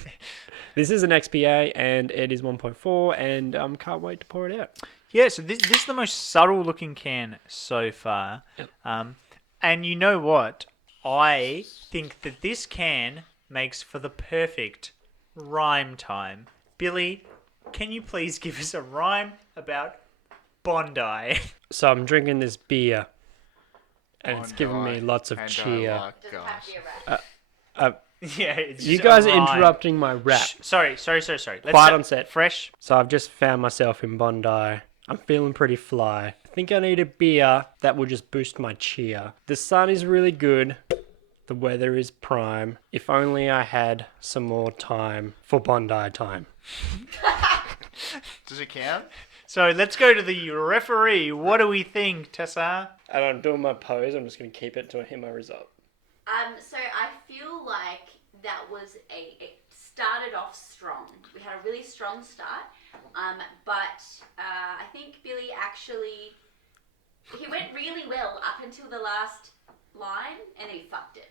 This is an XPA and it is 1.4 and can't wait to pour it out. Yeah, so this is the most subtle looking can so far. And you know what? I think that this can makes for the perfect rhyme time. Billy, can you please give us a rhyme about Bondi? So I'm drinking this beer and it's giving me Bondi lots of and I cheer. like Doesn't have to be a guys. rat. Yeah, it's You just guys a are rhyme. interrupting my rap. Shh, sorry. Let's Quiet on set. Fresh. So I've just found myself in Bondi. I'm feeling pretty fly. I think I need a beer that will just boost my cheer. The sun is really good. The weather is prime. If only I had some more time for Bondi time. Does it count? So let's go to the referee. What do we think, Tessa? And I'm doing my pose. I'm just going to keep it until I hit my result. So I feel like that was it started off strong. We had a really strong start, but I think Billy actually he went really well up until the last line, and then he fucked it.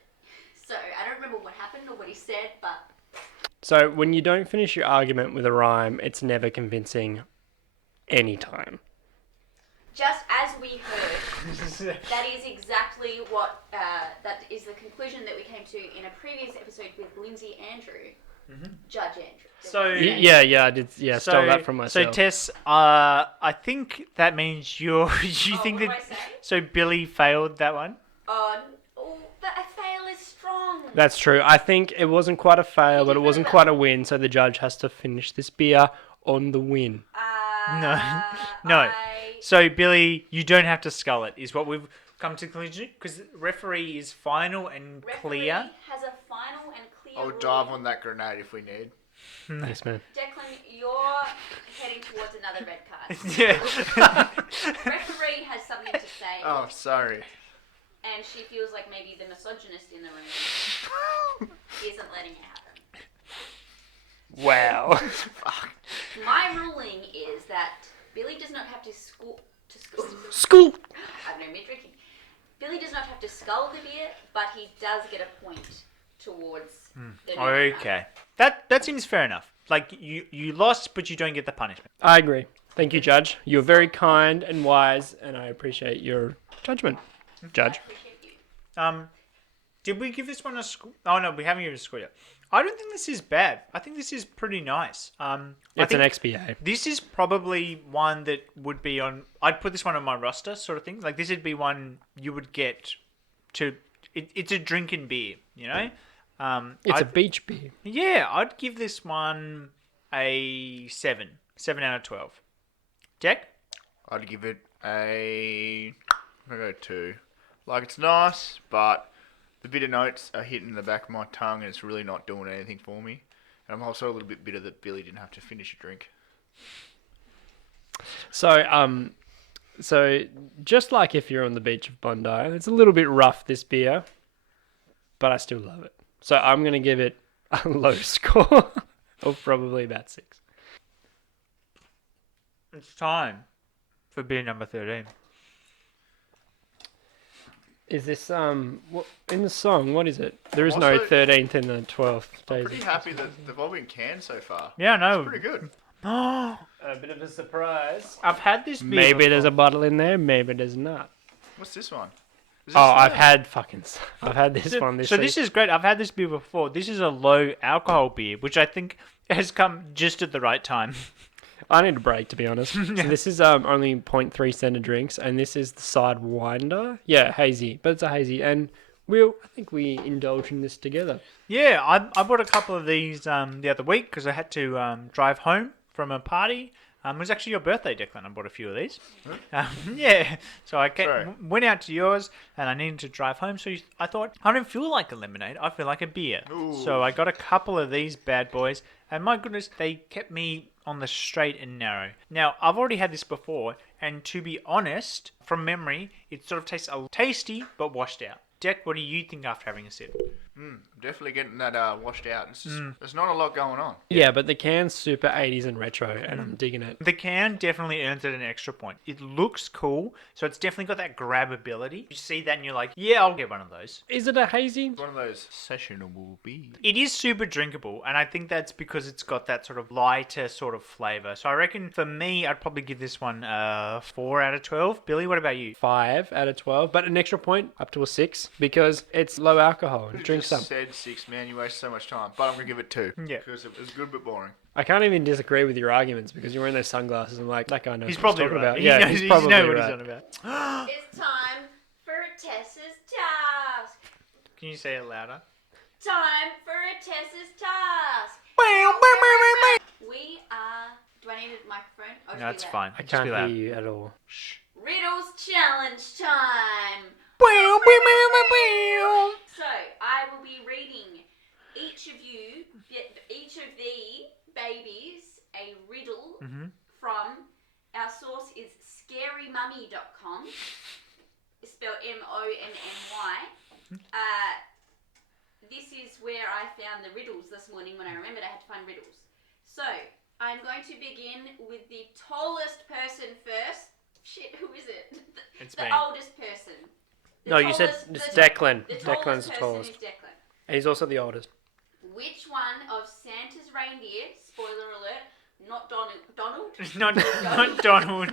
So I don't remember what happened or what he said, but So when you don't finish your argument with a rhyme, it's never convincing any time. just as we heard, that is exactly what that is the conclusion that we came to in a previous episode with Lindsay Andrew, Judge Andrew. So Yeah, I did. Yeah, stole that from myself. So Tess, I think that means you think what that. did I say? So Billy failed that one. Oh, but a fail is strong. That's true. I think it wasn't quite a fail, but it wasn't quite a win. So the judge has to finish this beer on the win. No. So Billy, you don't have to scull it. Is what we've come to the conclusion because referee is final and Referee clear. has a final and clear I'll ruling. dive on that grenade if we need. Thanks, man. Declan, you're heading towards another red card. Yeah. Referee has something to say, Oh, sorry. and she feels like maybe the misogynist in the room isn't letting it happen. Wow. My ruling is that Billy does not have to School. I've no mere drinking. Billy does not have to scull the beer, but he does get a point towards the new Okay. That seems fair enough. Like you lost, but you don't get the punishment. I agree. Thank you, Judge. You're very kind and wise, and I appreciate your judgment, Judge. I appreciate you. Did we give this one a score? Oh no, we haven't given it a score yet. I don't think this is bad. I think this is pretty nice. It's an XPA. This is probably one that would be on. I'd put this one on my roster, sort of thing. Like this would be one you would get to. It's a drinking beer, you know. It's a beach beer. Yeah, I'd give this one a 7 out of 12. Jack? I'd give it a... I'm going to go 2. Like, it's nice, but The bitter notes are hitting the back of my tongue, and it's really not doing anything for me. And I'm also a little bit bitter that Billy didn't have to finish a drink. So just like if you're on the beach of Bondi, it's a little bit rough, this beer, but I still love it. So I'm going to give it a low score of probably about 6. It's time for beer number 13. Is this what in the song? What is it? There is no Also- 13th and the 12th. I'm Days. pretty happy that they've all been canned so far. Yeah, no. It's pretty good. A bit of a surprise. I've had this beer Maybe there's a before. bottle in there. Maybe there's not. What's this one? Is this Oh, I've the- had this one this So week. this is great. I've had this beer before. This is a low alcohol beer, which I think has come just at the right time. I need a break, to be honest. So this is only 0.3 cent of drinks, and this is the Sidewinder. Yeah, hazy, but it's a hazy, and I think we indulge in this together. Yeah, I bought a couple of these the other week because I had to drive home from a party. It was actually your birthday, Declan. I bought a few of these. Yeah, so I Sorry. went out to yours, and I needed to drive home. So I thought, I don't feel like a lemonade. I feel like a beer. Ooh. So I got a couple of these bad boys, and my goodness, they kept me on the straight and narrow. Now, I've already had this before, and to be honest, from memory, it sort of tastes tasty, but washed out. Deck, what do you think after having a sip? Definitely getting that washed out. It's just, there's not a lot going on. Yeah, but the can's super 80s and retro, and I'm digging it. The can definitely earns it an extra point. It looks cool, so it's definitely got that grab ability. You see that and you're like, yeah, I'll get one of those. Is it a hazy? It's one of those sessionable beers. It is super drinkable, and I think that's because it's got that sort of lighter sort of flavour. So I reckon for me, I'd probably give this one 4 out of 12. Billy, what about you? 5 out of 12, but an extra point up to a 6 because it's low alcohol. Drink Just some. said 6, man. You wasted so much time. But I'm going to give it 2. Yeah. Because it was good but boring. I can't even disagree with your arguments because you're wearing those sunglasses. I'm like, that guy knows He's what probably he's talking right. about. He Yeah, knows, he's he probably knows what right. he's on about. It's time for Tessa's task. Can you say it louder? Time for a Tessa's task. We are. Do I need a microphone? Or No, just it's be loud? fine. I Just can't be hear loud. you at all. Riddles challenge time. So I will be reading each of the babies, a riddle from our source is scarymummy.com. Spelled MONNY. This is where I found the riddles this morning when I remembered I had to find riddles. So I'm going to begin with the tallest person first. Shit, who is it? It's the me. oldest person. The No, you said tallest- it's the- Declan. The Declan's tallest the person tallest. is Declan. And he's also the oldest. Which one of Santa's reindeer, spoiler alert, not Donald, not Donald,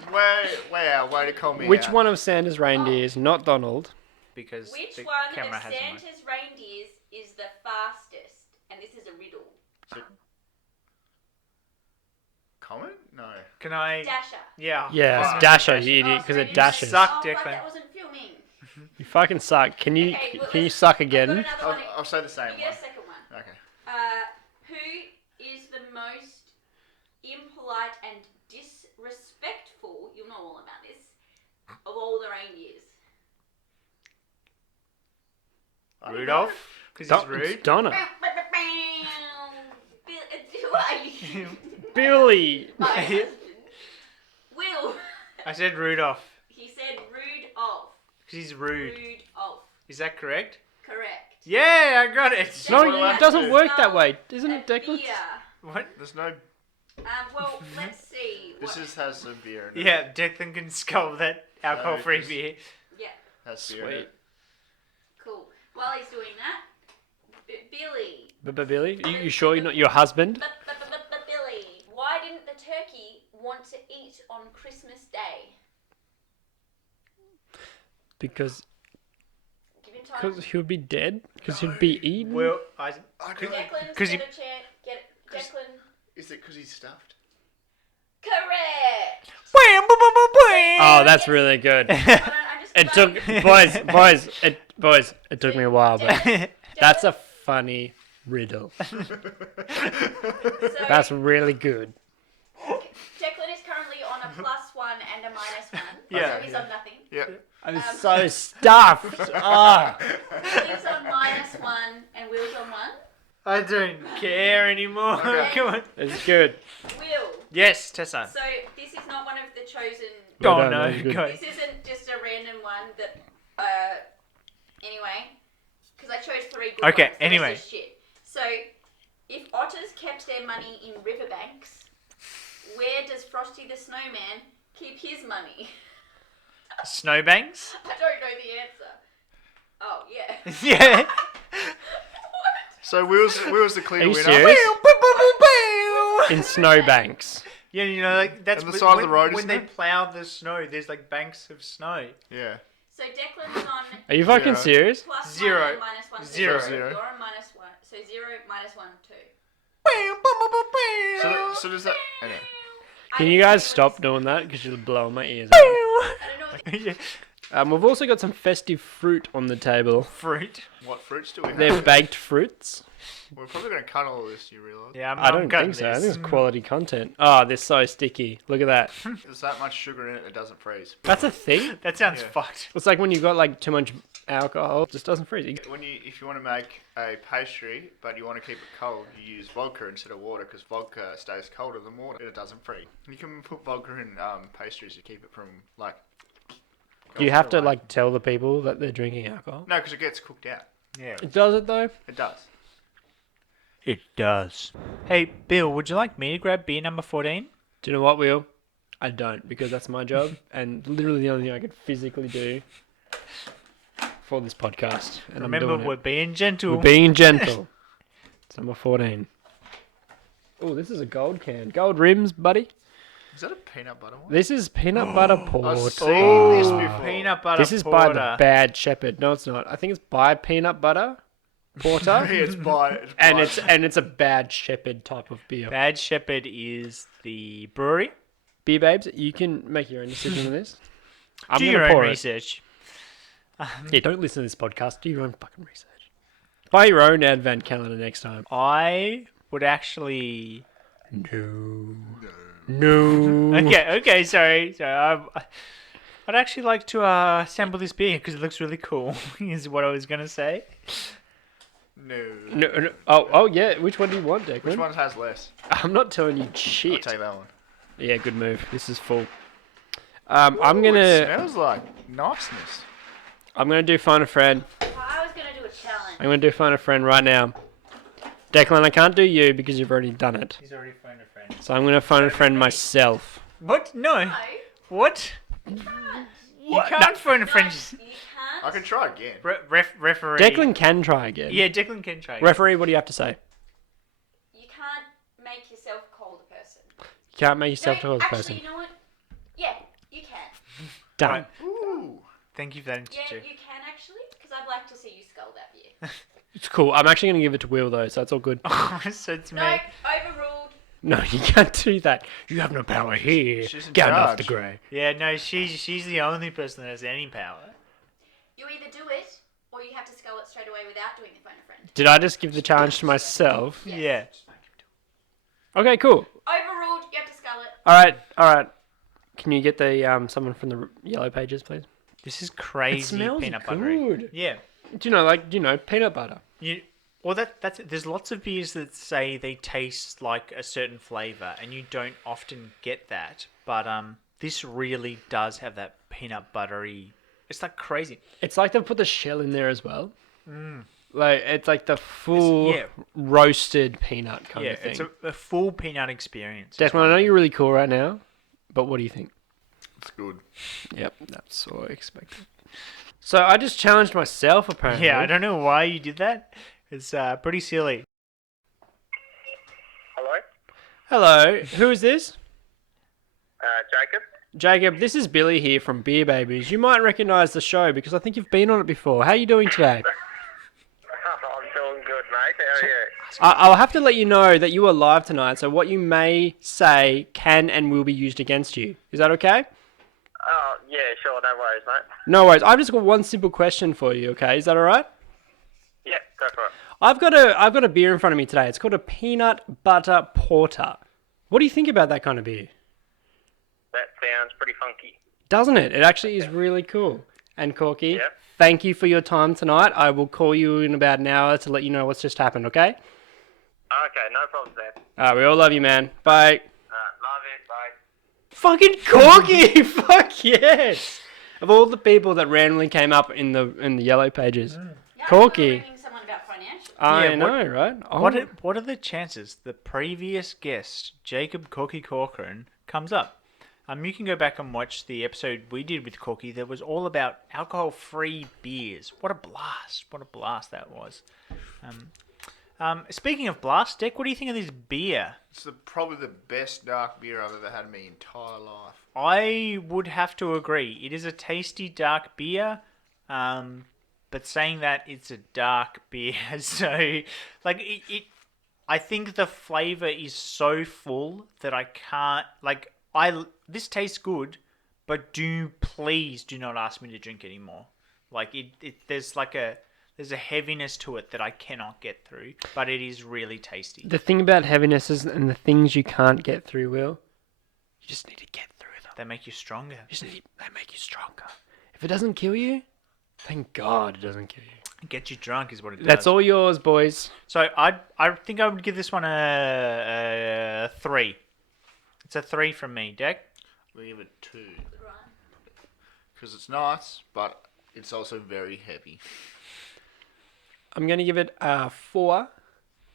Wow, way to call me Which out. one of Santa's reindeers, not Donald? because which the one camera of has a mic. Santa's reindeers is the fastest? And this is a riddle. Comment? No. Can I? Dasher. Yeah. Yeah, Fine. it's Dasher, you idiot, because sorry, it dashes. suck. Oh, Declan. fuck, that wasn't filming. You fucking suck. Can you Okay, well, can you let's- suck I've again? got another I'll, one. I'll say the same You get one. a second one. Okay. Who is the most impolite and disrespectful, you'll know all about this, of all the reindeers? Rudolph, because he's rude. It's Donna. Who are you? Billy. My husband. Will. I said Rudolph, He said Rudolph. because he's rude. Rudolph. Is that correct? Correct. Yeah, I got it. No, What do I it have doesn't to- work that way. Isn't A it, Declan? beer. What? There's no... Well, let's see. This What- is has some beer in it. Yeah, Declan can scull that alcohol-free just- beer. Yeah, Has beer in Sweet. it. cool. While he's doing that, Billy. But Billy, you sure you're not your husband? But Billy, why didn't the turkey want to eat on Christmas Day? Because Give him time. he would be dead. Because he'd be eaten. Well, I. Declan's 'cause got you- a chance. Get it. Declan. Is it because he's stuffed? Correct. Oh, that's really good. Hold on, I'm just It took boys. It took me a while, but that's a funny riddle. So, That's really good. Declan is currently on a +1 and a -1. Yeah. So he's on nothing. Yeah. I'm so stuffed. Oh. Steve's on -1 and Will's on 1. I don't care anymore. Okay. Come on. It's good. Will. Yes, Tessa. So this is not one of the chosen. Well Oh done, no, that was good. go. This isn't just a random one that. Anyway, because I chose 3 good Okay, ones. The anyway. rest is shit. So, if otters kept their money in riverbanks, where does Frosty the Snowman keep his money? Snowbanks? I don't know the answer. Oh yeah. Yeah. So Will's the clear Are you winner. serious? In snowbanks. Yeah, you know, like that's And the side of the road is when they snow? plough the snow. There's like banks of snow. Yeah. So Declan's on Are you fucking Zero. serious? +1 Zero. and -1. So Zero. Zero. You're on -1. So 0, -1, 2. So does that? Anyway. Can you guys stop doing that? Because you're blowing my ears out. I don't know what Yeah. We've also got some festive fruit on the table. Fruit. What fruits do we have? They're baked fruits. We're probably going to cut all this, you realise? Yeah, I don't think so. I think it's quality content. Oh, they're so sticky. Look at that. There's that much sugar in it, it doesn't freeze. That's a thing. That sounds Yeah. fucked. It's like when you've got like too much alcohol, it just doesn't freeze. If you want to make a pastry, but you want to keep it cold, you use vodka instead of water, because vodka stays colder than water. It doesn't freeze. You can put vodka in pastries to keep it from, like... Do you have to like tell the people that they're drinking alcohol? No, because it gets cooked out. Yeah. Does it though? It does. It does. Hey, Bill, would you like me to grab beer number 14? Do you know what, Will? I don't, because that's my job and literally the only thing I could physically do for this podcast. And Remember, I'm doing we're being gentle. We're being gentle. It's number 14. Oh, this is a gold can. Gold rims, buddy. Is that a peanut butter one? This is peanut butter I've port. seen this before. Peanut butter This is porter. by the Bad Shepherd. No, it's not. I think it's by Peanut Butter Porter. Yeah, it's by... and it's a Bad Shepherd type of beer. Bad Shepherd is the brewery. Beer babes, you can make your own decision on this. I'm Do gonna your own pour it. research. Yeah, don't listen to this podcast. Do your own fucking research. Buy your own advent calendar next time. I would actually... No. Okay, sorry. I'd actually like to sample this beer because it looks really cool, is what I was going to say. No. No. Oh, yeah. Which one do you want, Declan? Which one has less? I'm not telling you I'll shit. take that one. Yeah, good move. This is full. I'm It gonna smells like niceness. do find a friend. I was gonna do a challenge. I'm gonna do find a friend right now. Declan, I can't do you because you've already done it. He's already phoned a friend. So I'm gonna phone a friend myself. What? No. No, What? You can't phone a friend. you can't. I can try again. Referee. Declan can try again. Yeah, Declan can try. Referee, what do you have to say? You can't make yourself call the person. You can't make yourself No, to the actually, person. you know what? Yeah, you can. Done. Ooh. Thank you for that Yeah, institute. you can actually, because I'd like to see you skull that beer. It's cool. I'm actually gonna give it to Will though, so it's all good. So it's me. No, overruled. No, you can't do that. You have no power here. She's in Gandalf the charge. Grey. Yeah, no, she's the only person that has any power. You either do it, or you have to skull it straight away without doing the phone a friend. Did I just give the challenge to myself? Yeah. Okay, cool. Overruled. You have to skull it. All right. Can you get the someone from the yellow pages, please? This is crazy smells peanut buttery. good. Yeah. Do you know peanut butter? That's there's lots of beers that say they taste like a certain flavor, and you don't often get that. But this really does have that peanut buttery. It's like crazy. It's like they've put the shell in there as well. Like it's like the full yeah. roasted peanut kind Yeah, of thing. it's a full peanut experience. Declan, I know you're really cool right now, but what do you think? It's good. Yep, that's what I expected. So I just challenged myself apparently. Yeah, I don't know why you did that. It's pretty silly. Hello? Hello, who is this? Jacob? Jacob, this is Billy here from Beer Babies. You might recognise the show because I think you've been on it before. How are you doing today? I'm doing good, mate. How are you? I'll have to let you know that you are live tonight, so what you may say can and will be used against you. Is that okay? Oh, yeah, sure. No worries, mate. No worries. I've just got one simple question for you, okay? Is that alright? Yeah, go for it. I've got a beer in front of me today. It's called a peanut butter porter. What do you think about that kind of beer? That sounds pretty funky. Doesn't it? It actually is really cool. and Corky. Yep. Thank you for your time tonight. I will call you in about an hour to let you know what's just happened, okay? Okay, no problem, Seth. Alright, we all love you, man. Bye. Love it, bye. Fucking Corky! Fuck yes! Of all the people that randomly came up in the yellow pages, Yeah, Corky. I ringing someone about financial. I Yeah, know, right? Oh, What are the chances the previous guest, Jacob Corky Corcoran, comes up? You can go back and watch the episode we did with Corky that was all about alcohol-free beers. What a blast! What a blast that was. Speaking of blast, Dick, what do you think of this beer? It's probably the best dark beer I've ever had in my entire life. I would have to agree. It is a tasty dark beer, but saying that, it's a dark beer. So, like, I think the flavour is so full that I can't, like, this tastes good, but please do not ask me to drink anymore. Like, there's a heaviness to it that I cannot get through, but it is really tasty. the thing about heaviness is, and the things you can't get through, Will, you just need to get through them. They make you stronger. They make you stronger. If it doesn't kill you, thank God it doesn't kill you. Get you drunk is what it does. That's all yours, boys. So I think I would give this one a 3. It's a 3 from me, Deck. We give it 2. Because it's nice, but it's also very heavy. I'm going to give it a 4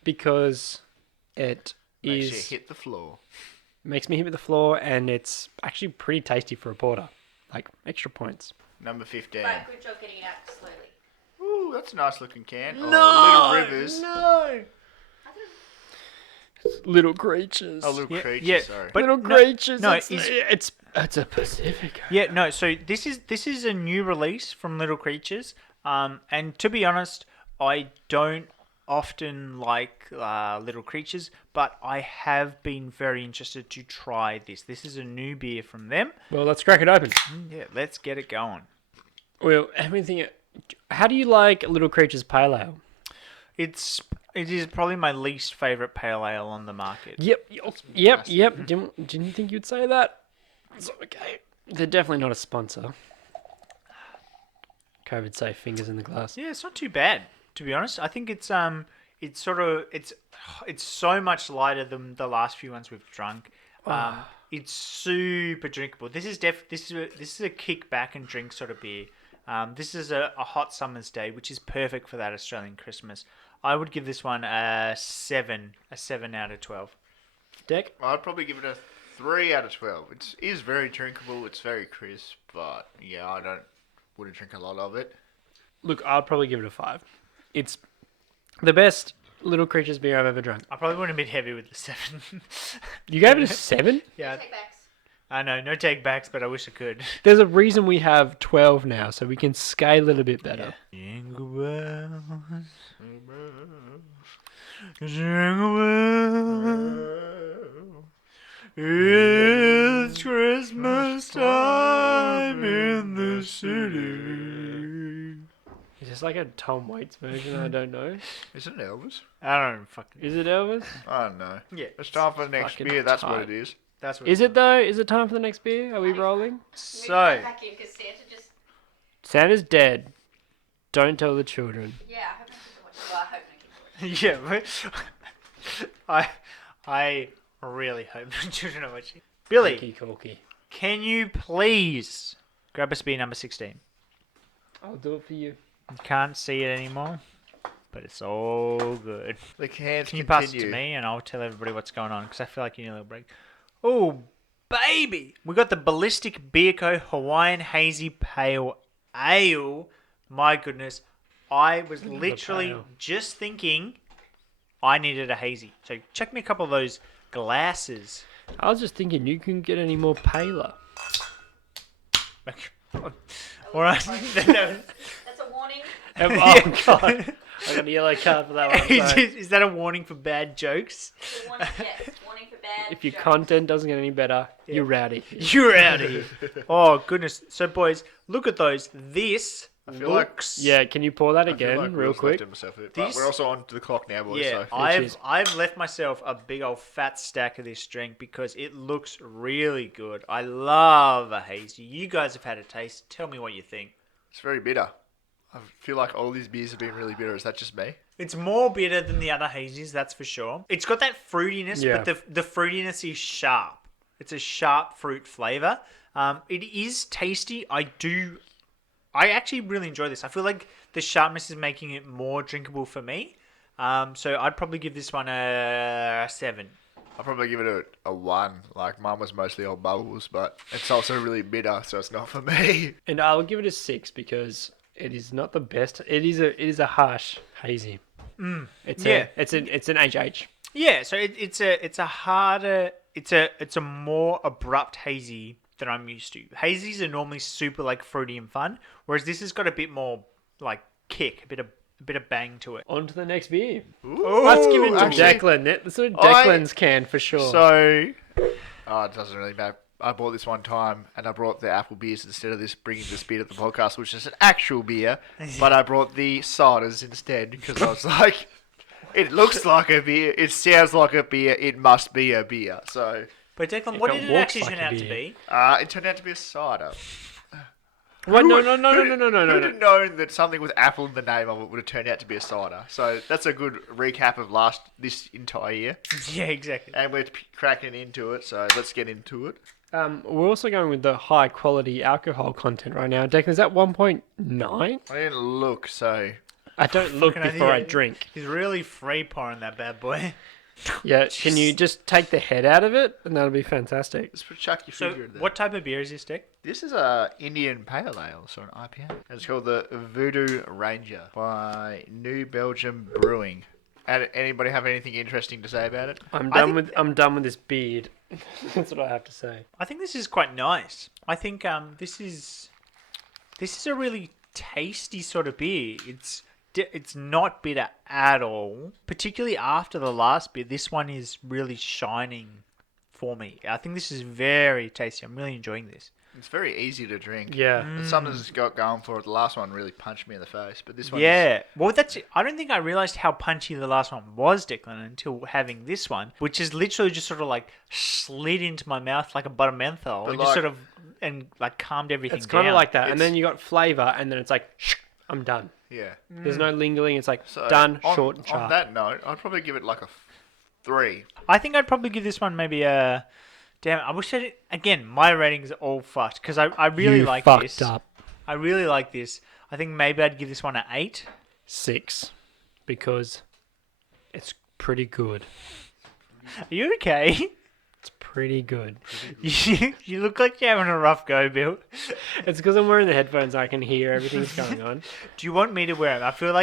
because it Makes is you hit the floor. makes me hit with the floor, and it's actually pretty tasty for a porter. Like, extra points. Number 15. But good job getting it out slowly. Ooh, that's a nice looking can. Little Rivers. No! Little creatures. Oh, Little Yeah, Creatures, yeah, sorry. but Little no- creatures. no, it's a Pacifico. Yeah, no, so this is a new release from Little Creatures. And to be honest, I don't often like Little Creatures, but I have been very interested to try this. This is a new beer from them. Well, let's crack it open. Yeah, let's get it going. Well, how do you like Little Creatures Pale Ale? It is probably my least favourite pale ale on the market. Yep. Didn't think you'd say that. It's okay. They're definitely not a sponsor. COVID safe, fingers in the glass. Yeah, it's not too bad, to be honest. I think it's so much lighter than the last few ones we've drunk. It's super drinkable. This is a kick back and drink sort of beer. This is a hot summer's day, which is perfect for that Australian Christmas. I would give this one a 7 out of 12. Deck? I'd probably give it a 3 out of 12. It is very drinkable. It's very crisp, but yeah, I wouldn't drink a lot of it. Look, I'd probably give it a 5. It's the best Little Creatures beer I've ever drunk. I probably went a bit heavy with the 7. You gave it a 7? Yeah, Take backs. I know, no take backs, but I wish I could. There's a reason we have 12 now, so we can scale it a bit better. Jingle bells, jingle bells, it's Christmas time in the city. Is this like a Tom Waits version? I don't know. Is it Elvis? I don't fucking. Is it Elvis? I don't know. Yeah, It's time for the next fucking beer. That's what tight. it is. that's what. Is it though? Is it time for the next beer? Are we rolling? So, Back in because Santa just. Santa's dead. Don't tell the children. Yeah, I hope my kids are watching. Well, I hope my kids are watching. yeah, I really hope the children are watching. Billy, Corky. can you please grab us beer number 16? I'll do it for you. You can't see it anymore, but it's all good. The cans Can you continue. pass it to me and I'll tell everybody what's going on because I feel like you need a little break. Oh, baby! We got the Ballistic Beer Co. Hawaiian Hazy Pale Ale. My goodness. I was literally pale. just thinking I needed a hazy. So check me a couple of those glasses. I was just thinking you couldn't get any more paler. All right. That's a warning. Oh god. I got a yellow card for that one. Sorry. Is that a warning for bad jokes? It's a warning, yes. Warning for bad. If your jokes. content doesn't get any better, you're rowdy. You're out of here. Oh, goodness. So, boys, look at those. This feel like- looks... Yeah, can you pour that I feel again, like real Will's quick? left himself a bit, but This- we're also on to the clock now, boys. Yeah, So. I've left myself a big old fat stack of this drink because it looks really good. I love a hazy. You guys have had a taste. Tell me what you think. It's very bitter. I feel like all these beers have been really bitter. Is that just me? It's more bitter than the other hazies, that's for sure. It's got that fruitiness, Yeah. but the fruitiness is sharp. It's a sharp fruit flavour. It is tasty. I actually really enjoy this. I feel like the sharpness is making it more drinkable for me. So I'd probably give this one a 7. I'll probably give it a 1. Like, mine was mostly all bubbles, but it's also really bitter, so it's not for me. And I'll give it a 6 because it is not the best. It is a harsh hazy. It's an HH. Yeah, so it's a more abrupt hazy than I'm used to. Hazies are normally super like fruity and fun, whereas this has got a bit more like kick, a bit of bang to it. On to the next beer. Ooh, Let's give it to actually, Declan. That's what Declan's can for sure. So, it doesn't really matter. I bought this one time, and I brought the apple beers instead of bringing this beer to the podcast, which is an actual beer. But I brought the ciders instead because I was like, it looks like a beer, it sounds like a beer, it must be a beer. So, But Declan, If what it did it walks actually like turn a out to beer. be? it turned out to be a cider. What? No. Who'd have known that something with apple in the name of it would have turned out to be a cider? So that's a good recap of this entire year. Yeah, exactly. And we're cracking into it, so let's get into it. We're also going with the high quality alcohol content right now. Declan, is that 1.9? I didn't look, so... I don't look Fucking before I idea. drink. He's really free pouring that bad boy. Yeah, can you just take the head out of it? And that'll be fantastic. Just chuck your So, finger in there. what type of beer is this, Dick? This is a Indian Pale Ale, so an IPA. It's called the Voodoo Ranger by New Belgium Brewing. Anybody have anything interesting to say about it? I'm I done think- with this beard. That's what I have to say. I think this is quite nice. I think this is a really tasty sort of beer. It's not bitter at all. Particularly after the last beer, this one is really shining for me. I think this is very tasty. I'm really enjoying this. It's very easy to drink. Yeah. It's something that's got going for it. The last one really punched me in the face, but this one Yeah. Well, I don't think I realized how punchy the last one was, Declan, until having this one, which is literally just sort of like slid into my mouth like a butter menthol. But And just like- sort of and like calmed everything It's down. kind of like that. And It's- then you got flavour, and then it's like, I'm done. Yeah. There's no lingering. It's like, So done, on, short and on sharp. that note, I'd probably give it like a 3. I think I'd probably give this one maybe a... Damn, I wish again, my ratings are all fucked because I really You like fucked this. up. I really like this. I think maybe I'd give this one an 8. 6. Because it's pretty good. Are you okay? It's pretty good. You look like you're having a rough go, Bill. It's because I'm wearing the headphones. I can hear everything's going on. Do you want me to wear them? I feel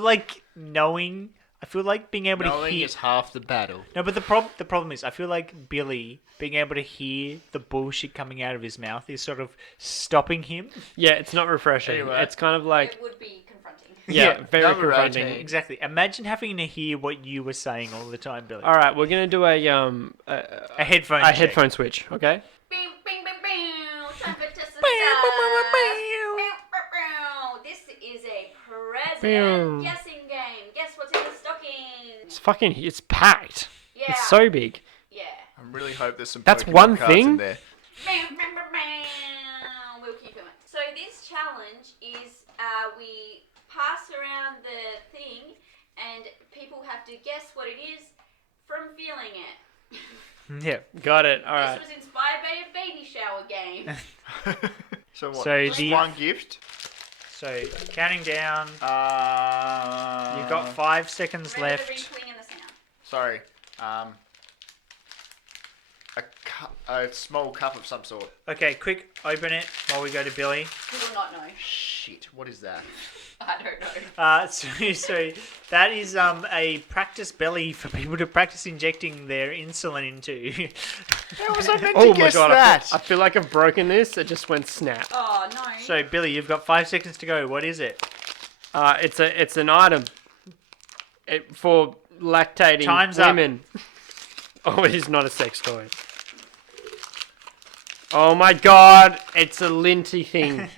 like knowing. I feel like being able to Knowing hear. is half the battle. No, but the problem is, I feel like Billy being able to hear the bullshit coming out of his mouth is sort of stopping him. Yeah, it's not refreshing. Anyway. It's kind of like, It would be confronting. yeah, very number confronting. 18. Exactly. Imagine having to hear what you were saying all the time, Billy. All right, we're gonna do a headphone. a check. headphone switch. Okay. Bing, bing, bing, bing. Time for Tessa This is a president guessing game. Guess what's in the stocking? It's packed. Yeah. It's so big. Yeah. I really hope there's some That's Pokemon one cards in thing? there. Bam, bam, bam, bam. We'll keep going. So this challenge is we pass around the thing and people have to guess what it is from feeling it. Yeah. Got it. All right. This was inspired by a baby shower game. So what? So just the- one gift? So counting down. You've got 5 seconds Remember the left. wrinkling and the sound. Sorry. A small cup of some sort. Okay, quick, open it while we go to Billy. You will not know. Shit, what is that? I don't know. So that is a practice belly for people to practice injecting their insulin into. How was I meant Oh to my guess god! that? I feel like I've broken this. It just went snap. Oh no. So Billy, you've got 5 seconds to go. What is it? It's an item. For lactating Time's up. women. Oh, it is not a sex toy. Oh my god! It's a linty thing.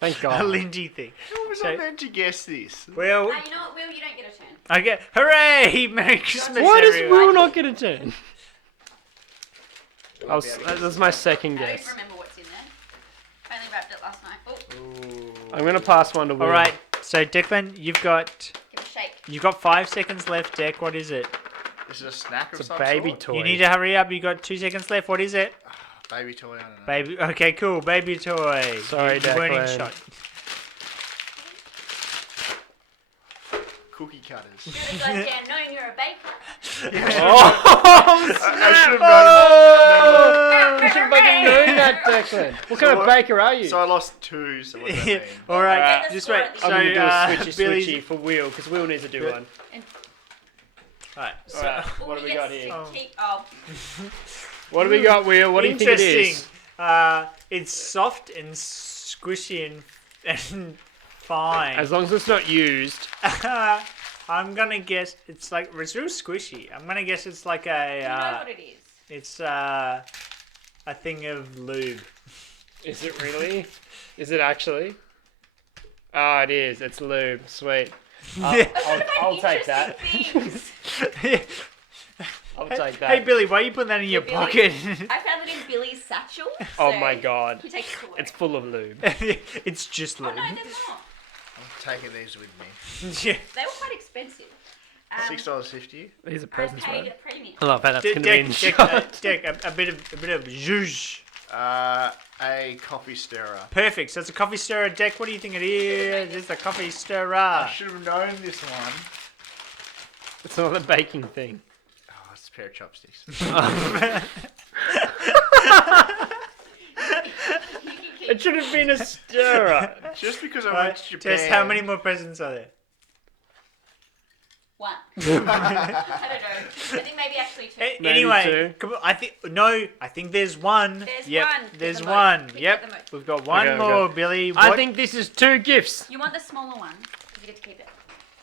Thank God. A Lindy thing. How was I meant to guess this? Well, You know what, Will? You don't get a turn. okay. Hooray! Merry Christmas, Why does everyone. Will not get a turn? That's my second I don't guess. even remember what's in there. I only wrapped it last night. Oh. I'm going to pass one to Will. All right. So Declan, you've got Give it a shake. 5 seconds left. Deck, what is it? Is it a snack of It's a some baby sort? toy. You need to hurry up. You got 2 seconds left. What is it? Baby toy, I don't know. Baby. Okay, cool. Baby toy. Sorry, you weren't in Declan. shot. Cookie cutters. Really goddamn knowing you're a baker. I should have known. You should fucking know that, Declan. What kind of what- baker are you? So I lost 2, so what does that mean? All right. Get the Just score wait. at the So I'm going to do a switchy Billy's. switchy for Will, because Will needs to do one. All right. So. Alright, Ooh, what do we yes, got here? to keep- oh, What do we got, Will? What do you think it Interesting. is? It's soft and squishy and fine. As long as it's not used. I'm gonna guess it's real squishy. I'm gonna guess it's like you know a what it is. it's a thing of lube. Is it really? Is it actually? Oh, it is. It's lube. Sweet. I'll take that. Things. I'll take that. Hey Billy, why are you putting that in your Billy. pocket? I found it in Billy's satchel. Oh so my god. He takes it to work. It's full of lube. It's just Oh lube. no, they're not. I'm taking these with me. Yeah. They were quite expensive. $6.50. These are I presents, paid right? a premium. I love how that's going to be in Deck, shot. Deck, a bit of zhuzh. A coffee stirrer. Perfect. So it's a coffee stirrer. Deck, what do you think it is? It's a coffee I stirrer. should have known this one. It's not a baking thing. Oh, it's a pair of chopsticks. It should have been a stirrer. Just because I Right, went to Japan. Tess, how many more presents are there? One. I don't know. I think maybe actually two. Maybe Anyway, two. come on, I think there's one. There's yep, one. Get there's the most. one. Get Yep, the most. we've got one Okay, more, okay. Billy. I What- think this is 2 gifts. You want the smaller one because you get to keep it.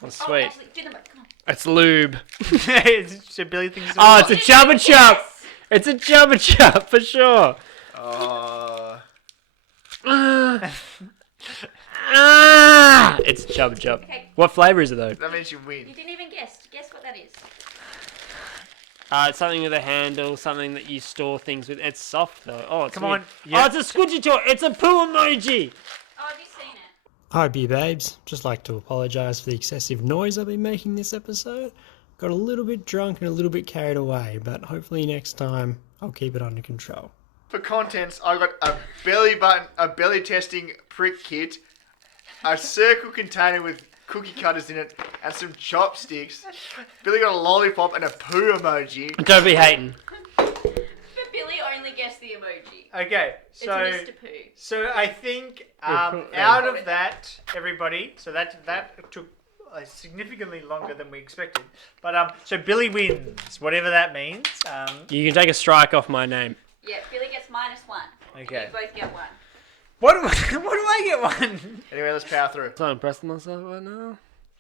Oh, Oh, sweet. actually, do them both. Come on. It's lube. so Billy thinks. It's Oh, it's a Chubba Chup. Yes! It's a Chubba Chup for sure. It's Chubba Chup. Okay. What flavour is it though? That means you win. You didn't even guess. Guess what that is. It's something with a handle, something that you store things with. It's soft though. Oh, it's Come weird. on, yeah. Oh, it's a squidgy toy. It's a poo emoji. Oh, have you seen it? Hi, beer babes. Just like to apologise for the excessive noise I've been making this episode. Got a little bit drunk and a little bit carried away, but hopefully next time I'll keep it under control. For contents, I got a belly button, a belly testing prick kit, a circle container with cookie cutters in it, and some chopsticks. Billy got a lollipop and a poo emoji. Don't be hating. But Billy only guessed the emoji. Okay, It's so Mr. Pooh. so I think Yeah. out of that, everybody, so that took significantly longer than we expected. But so Billy wins, whatever that means. You can take a strike off my name. Yeah, Billy gets -1. Okay. You both get 1. What do I get one? Anyway, let's power through. So I'm impressed with myself right now.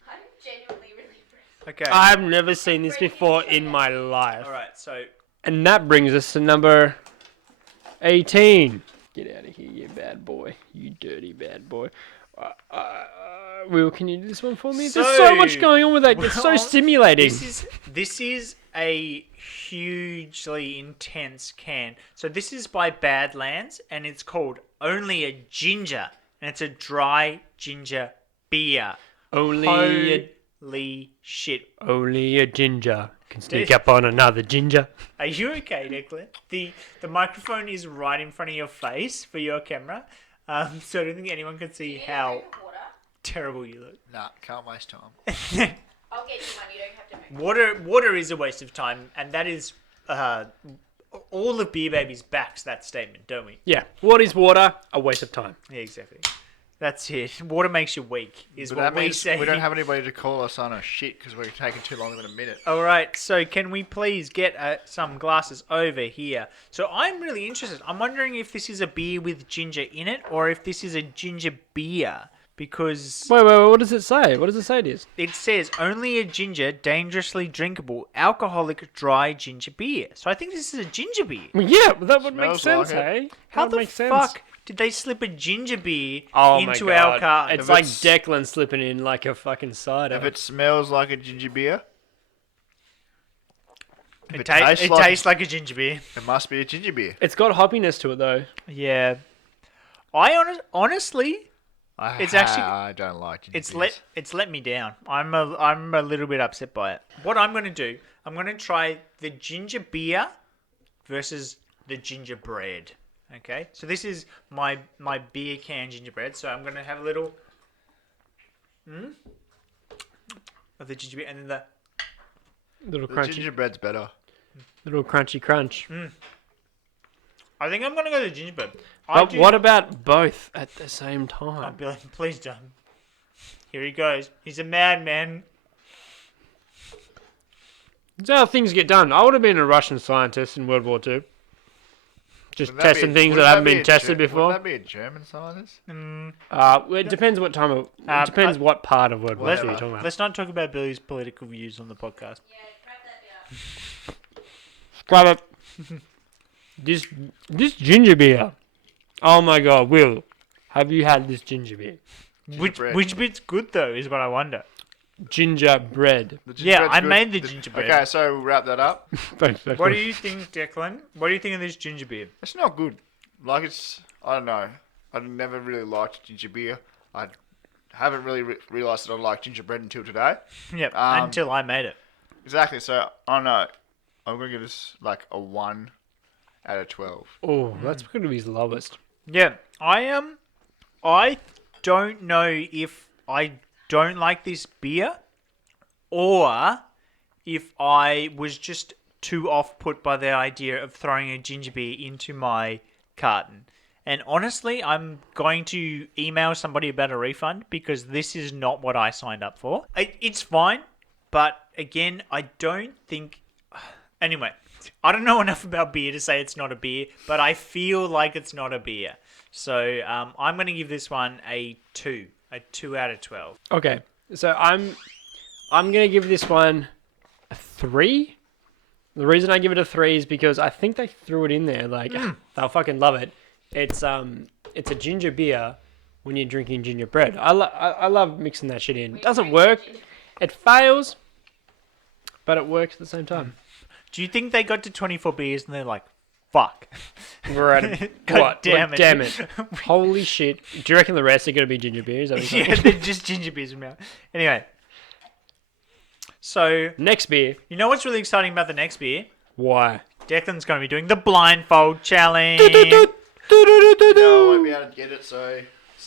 I'm genuinely really impressed. Okay. I've never seen this before in my life. All right. So And that brings us to number 18. Get out of here, you bad boy. You dirty bad boy. Will, can you do this one for me? There's so So- much going on with that. It's so Well, stimulating. this is a hugely intense can. So this is by Badlands, and it's called Only a Ginger, and it's a dry ginger beer. Only Holy shit! a ginger can sneak up on another ginger. Are you okay, Declan? The microphone is right in front of your face for your camera, so I don't think anyone can see how Water. terrible you look. Nah, can't waste time. I'll get you one. You don't have to make Water is a waste of time, and that is all of Beer Babies backs that statement, don't we? Yeah. What is water? A waste of time. Yeah, exactly. That's it. Water makes you weak, is But what that we means say. we don't have anybody to call us on our shit because we're taking too long than a minute. All right, so can we please get some glasses over here? So I'm really interested. I'm wondering if this is a beer with ginger in it, or if this is a ginger beer, because Wait. What does it say? What does it say it is? it says only a ginger, dangerously drinkable, alcoholic, dry ginger beer. So I think this is a ginger beer. Well, yeah, that would make Smells sense, like hey? How That would the make sense. fuck did they slip a ginger beer Oh into my our God. car? It's like Declan slipping in like a fucking cider. If it smells like a ginger beer, if It, it tastes like a ginger beer. it must be a ginger beer. It's got hoppiness to it though. Yeah. I honestly, I don't like ginger beers. It's let me down. I'm a little bit upset by it. What I'm going to do, I'm going to try the ginger beer versus the gingerbread. Okay, so this is my beer can gingerbread. So I'm going to have a little of the gingerbread, and then Little The crunchy, gingerbread's better. little crunchy crunch. I think I'm going to go the gingerbread. But what about both at the same Oh, time? Billy, please don't. Here he goes. He's a madman. That's how things get done. I would have been a Russian scientist in World War II. Just testing things that haven't been tested before. Would that be a German scientist? Well, it depends what time of. It depends what part of World War II you're talking about. Let's not talk about Billy's political views on the podcast. Yeah, grab that beer. Grab it. This ginger beer. Oh my god, Will, have you had this ginger beer? Gingerbread. Which bit's good though is what I wonder. Gingerbread. The Yeah, gingerbread's I good. made the gingerbread. Okay, so we'll wrap that up. Thanks. What do you think, Declan? What do you think of this ginger beer? It's not good. Like I don't know. I never really liked ginger beer. I haven't really realised that I like gingerbread until today. Yep, Um, until I made it. Exactly. So I don't know. I'm gonna give this like a 1 out of 12. Oh, that's going to be his lowest. Yeah, I don't know if I don't like this beer or if I was just too off put by the idea of throwing a ginger beer into my carton. And honestly, I'm going to email somebody about a refund because this is not what I signed up for. It's fine, but again, I don't think... Anyway, I don't know enough about beer to say it's not a beer, but I feel like it's not a beer. So I'm going to give this one a 2 out of 12. Okay, so I'm going to give this one a 3. The reason I give it a 3 is because I think they threw it in there. Like, they'll fucking love it. It's a ginger beer when you're drinking gingerbread. I love mixing that shit in. It doesn't work. It fails, but it works at the same time. Do you think they got to 24 beers and they're like, fuck? We're at a, God what? damn it. Damn it. Holy shit. Do you reckon the rest are going to be ginger beers? Yeah, they're just ginger beers from now. Anyway. So, Next beer. you know what's really exciting about the next beer? Why? Declan's going to be doing the blindfold challenge. No, I won't be able to get it, so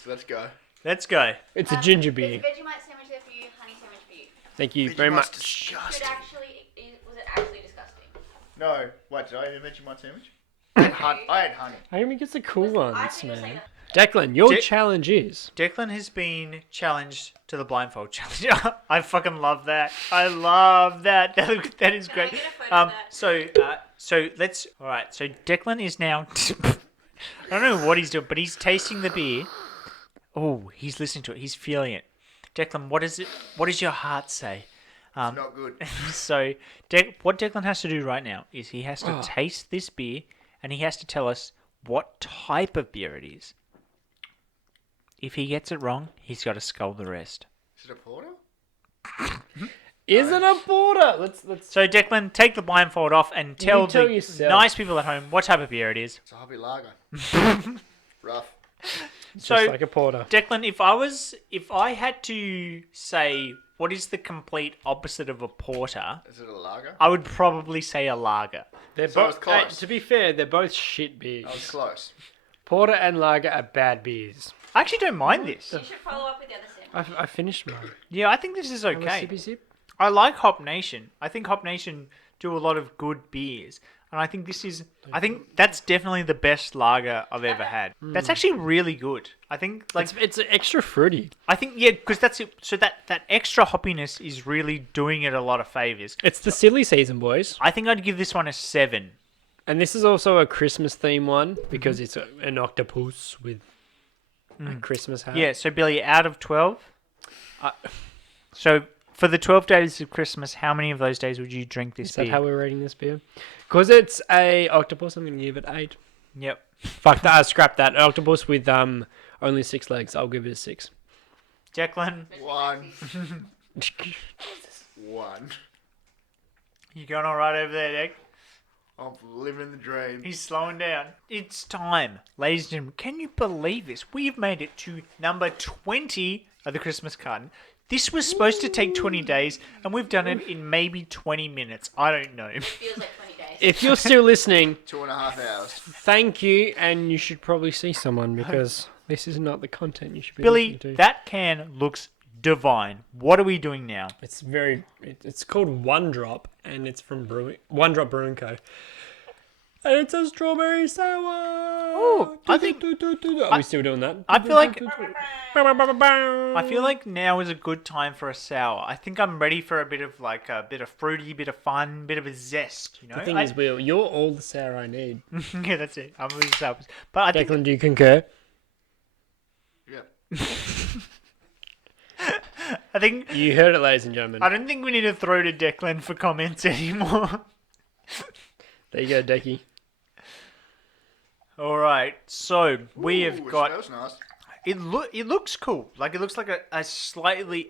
let's go. Let's go. It's a ginger There's beer. a Vegemite sandwich there for you, honey sandwich for you. Thank you very much. Was it actually disgusting? No, wait, did I even mention my sandwich? I had honey. Amy gets the cool I ones, think it's man. like Declan, your Dick- challenge is... Declan has been challenged to the blindfold challenge. I fucking love that. I love that. That is great. get a photo of that? So let's. All right. So Declan is now. I don't know what he's doing, but he's tasting the beer. Oh, he's listening to it. He's feeling it. Declan, what is it? What does your heart say? It's not good. So, what Declan has to do right now is he has to taste this beer, and he has to tell us what type of beer it is. If he gets it wrong, he's got to scull the rest. Is it a porter? Is it a border? Let's So, Declan, take the blindfold off and tell tell the yourself. nice people at home what type of beer it is. It's a hobby lager. Rough. So, just like a porter. Declan, if I had to say what is the complete opposite of a porter, Is it a lager? I would probably say a lager. They're So both it's close. to be fair, they're both shit beers. I was close. Porter and lager are bad beers. I actually don't mind this. You should follow up with the other sandwich. I finished mine. Yeah, I think this is Have a okay. sippy sip. I like Hop Nation. I think Hop Nation do a lot of good beers. And I think I think that's definitely the best lager I've ever had. That's actually really good. I think It's extra fruity. I think because that's it. So that extra hoppiness is really doing it a lot of favors. It's the silly season, boys. I think I'd give this one a 7. And this is also a Christmas theme one because it's an octopus with a Christmas hat. Yeah, so Billy, out of 12? So for the 12 days of Christmas, how many of those days would you drink this Is that beer? how we're rating this beer? Because it's a octopus, I'm going to give it 8. Yep. Fuck that, scrap that. Octopus with only 6 legs. I'll give it a 6. Declan, 1. 1. you going all right over there, Dick? I'm living the dream. He's slowing down. It's time, ladies and gentlemen. Can you believe this? We've made it to number 20 of the Christmas carton. This was supposed to take 20 days, and we've done it in maybe 20 minutes. I don't know. Feels like 20 days. If you're still listening, 2.5 hours. thank you, and you should probably see someone because this is not the content you should be Billy, listening to. that can looks divine. What are we doing now? It's called One Drop, and it's from One Drop Brewing Co. And it's a strawberry sour. Oh, I think- Are we still doing that? I feel like now is a good time for a sour. I think I'm ready for a bit of fruity, bit of fun, bit of a zest. You know, The thing is, Will, you're all the sour I need. yeah, that's it. I'm really sour. But I think Declan, do you concur? Yep. I think You heard it, ladies and gentlemen. I don't think we need to throw to Declan for comments anymore. There you go, Decky. All right, so we have Ooh, got. It smells nice. It looks cool. Like it looks like a slightly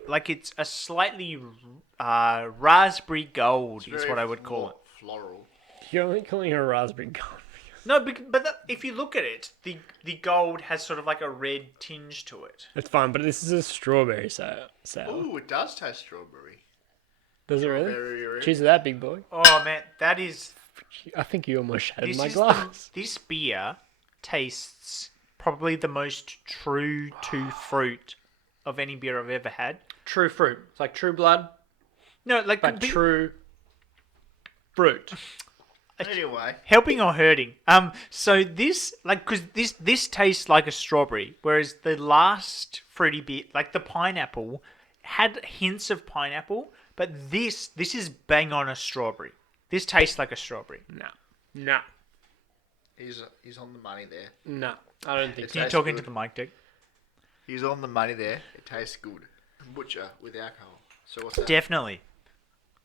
raspberry gold is what I would call it. Floral. You're only calling her a raspberry gold. No, but if you look at it, the gold has sort of like a red tinge to it. It's fine, but this is a strawberry sour. Ooh, it does taste strawberry. Does it really? Very. Cheers to that, big boy. Oh man, that is. I think you almost shattered This my is glass. this beer tastes probably the most true to fruit of any beer I've ever had. True fruit. It's like true blood, No, like but true fruit. Anyway. helping or hurting. So this because this tastes like a strawberry, whereas the last fruity beer, like the pineapple, had hints of pineapple, but this is bang on a strawberry. This tastes like a strawberry. No. He's on the money there. No. I don't think It's so. You tastes talking good. to the mic, Dick? He's on the money there. It tastes good. Kombucha with alcohol. So what's that? Definitely.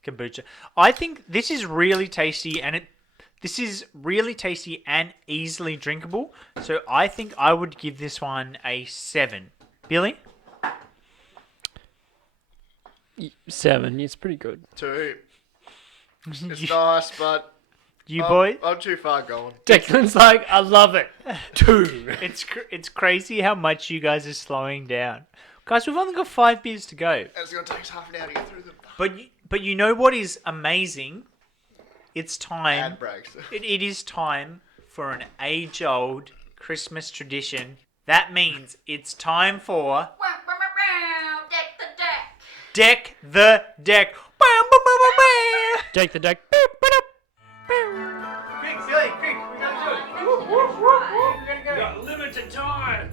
Kombucha. I think this is really tasty and easily drinkable. So I think I would give this one a 7. Billy? 7. It's pretty good. 2. It's nice, but You boy? I'm too far gone. Declan's like, I love it. 2. It's crazy how much you guys are slowing down. Guys, we've only got 5 beers to go. It's gonna take us half an hour to get through them. But you know what is amazing? It's time. Ad breaks. It is time for an age-old Christmas tradition. That means it's time for Deck the deck. Deck the Deck. Take the deck. Quick, Billy, quick. We gotta do it. We gotta go. Got limited time.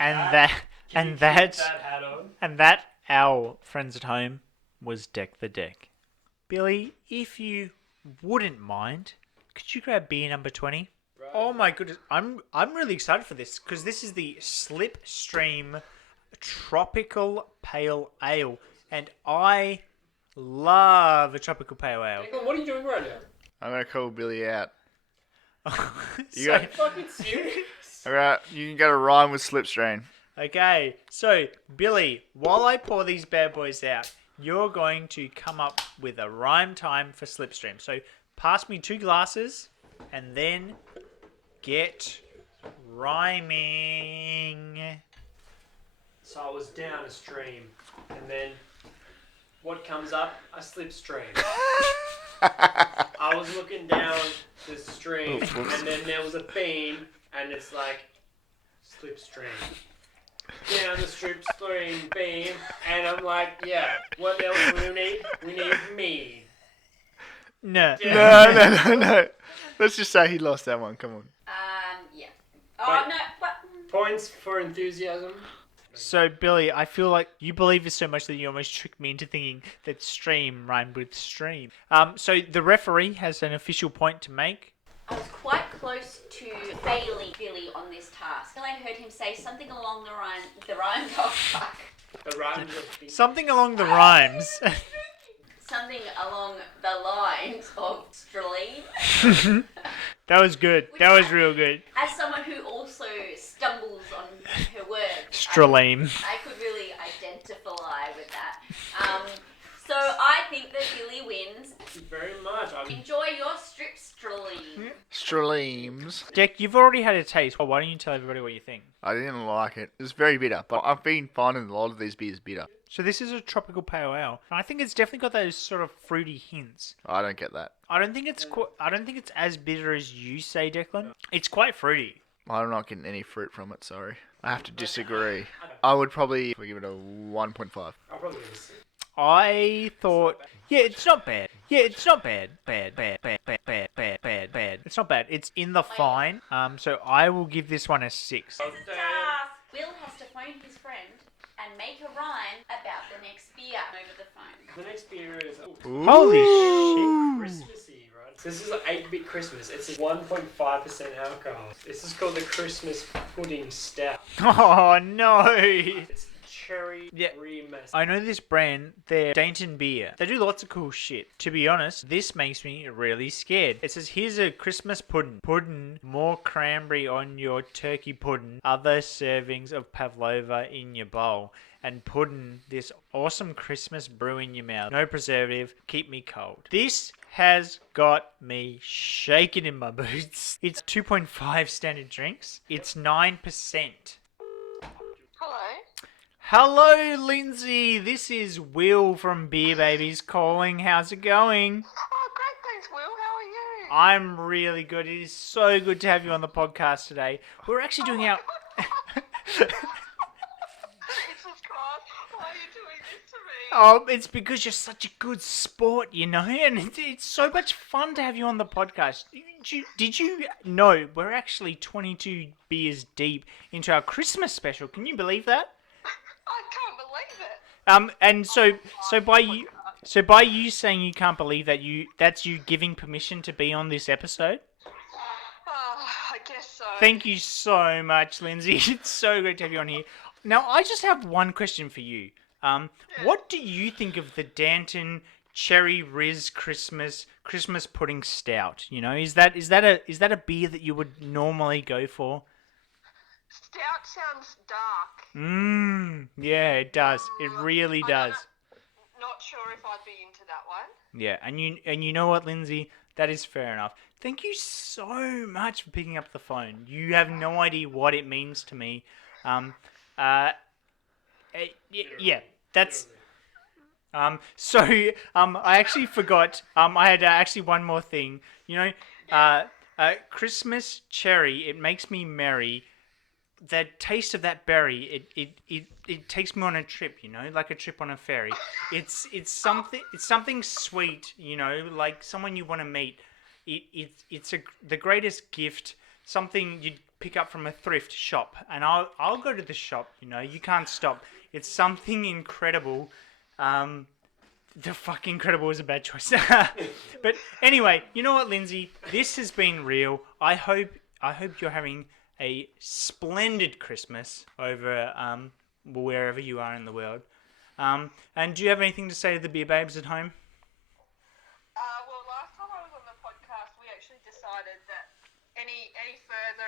And that, our friends at home, was Deck the Deck. Billy, if you wouldn't mind, could you grab beer number 20? Right. Oh my goodness, I'm really excited for this because this is the Slipstream Tropical Pale Ale, and I love a tropical pale ale. Declan, what are you doing right now? I'm gonna call Billy out. So- got- Fucking serious? Alright, you can get a rhyme with Slipstream. Okay, so Billy, while I pour these bad boys out, you're going to come up with a rhyme time for Slipstream. So pass me 2 glasses and then get rhyming. So I was down a stream, and then what comes up? A slipstream. I was looking down the stream, and then there was a beam, and it's like slipstream. Down the slipstream beam, and I'm like, yeah, what else do we need? We need mead. No. No. Let's just say he lost that one. Come on. Yeah. Oh, Wait. no. What? Points for enthusiasm. So, Billy, I feel like you believe this so much that you almost tricked me into thinking that stream rhymed with stream. So the referee has an official point to make. I was quite close to failing Billy on this task. I heard him say something along the rhyme. Oh fuck. The rhymes of Something along the rhymes. Something along the lines of Strelene. That was good. That was real good. As someone who also stumbles on her words, Strelene. I could really identify with that. So I think that Billy wins. very much. Enjoy your strip, Strelene. Straleems. Jack, you've already had a taste. Why don't you tell everybody what you think? I didn't like it. It was very bitter, but I've been finding a lot of these beers bitter. So this is a tropical pale ale. I think it's definitely got those sort of fruity hints. I don't get that. I don't think it's as bitter as you say, Declan. It's quite fruity. I'm not getting any fruit from it, sorry. I have to disagree. I would probably give it a 1.5. I'll probably give it a 6. I thought, yeah, it's not bad. Yeah, it's not bad. Bad. It's not bad. It's in the fine. So I will give this one a 6. This is a task. Will has to phone his friend and make a rhyme about the next beer over the phone. The next beer is Holy shit. Christmassy, right? This is an 8-bit Christmas. It's 1.5% alcohol. This is called the Christmas Pudding Stout. Oh no. It's cherry remastered. I know this brand, they're Dainton Beer. They do lots of cool shit. To be honest, this makes me really scared. It says, here's a Christmas pudding. Pudding, more cranberry on your turkey pudding. Other servings of pavlova in your bowl. And pudding this awesome Christmas brew in your mouth. No preservative, keep me cold. This has got me shaking in my boots. It's 2.5 standard drinks. It's 9%. Hello. Hello, Lindsay. This is Will from Beer Babies calling. How's it going? Oh, great. Thanks, Will. How are you? I'm really good. It is so good to have you on the podcast today. We're actually doing our... Jesus Christ. Why are you doing this to me? Oh, it's because you're such a good sport, you know, and it's so much fun to have you on the podcast. Did you know we're actually 22 beers deep into our Christmas special? Can you believe that? I can't believe it. And so by you saying you can't believe that, that's you giving permission to be on this episode. Oh, I guess so. Thank you so much, Lindsay. It's so great to have you on here. Now, I just have one question for you. What do you think of the Danton Cherry Riz Christmas Pudding Stout? You know, is that a beer that you would normally go for? Stout sounds dark. Yeah, it does. It really does. Not sure if I'd be into that one. Yeah, and you know what, Lindsay? That is fair enough. Thank you so much for picking up the phone. You have no idea what it means to me. Yeah, that's. I actually forgot. I had actually one more thing. You know, Christmas cherry. It makes me merry. The taste of that berry, it takes me on a trip, you know, like a trip on a ferry. It's something sweet, you know, like someone you want to meet. It's the greatest gift, something you'd pick up from a thrift shop, and I'll go to the shop, you know, you can't stop. It's something incredible. The fuck incredible is a bad choice. But anyway, you know what, Lindsay, this has been real. I hope you're having a splendid Christmas over wherever you are in the world. And do you have anything to say to the beer babes at home? Well, last time I was on the podcast, we actually decided that any further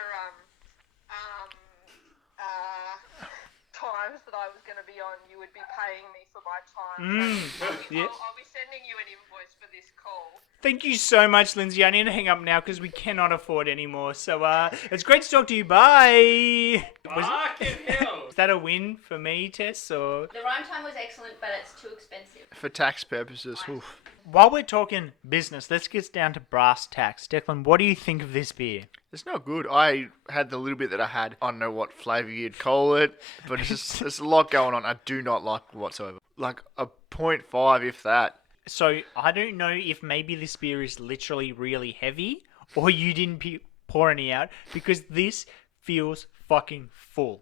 times that I was going to be on, you would be paying me for my time. Yes. I'll be sending you an invoice for this call. Thank you so much, Lindsay. I need to hang up now because we cannot afford anymore. So it's great to talk to you. Bye. Is that a win for me, Tess? Or The rhyme time was excellent, but it's too expensive. For tax purposes, oof. while we're talking business, let's get down to brass tacks. Declan, what do you think of this beer? It's not good. I had the little bit that I had. I don't know what flavour you'd call it, but it's just, there's a lot going on. I do not like it whatsoever. Like a 0.5, if that. So I don't know if maybe this beer is literally really heavy or you didn't pour any out, because this feels fucking full.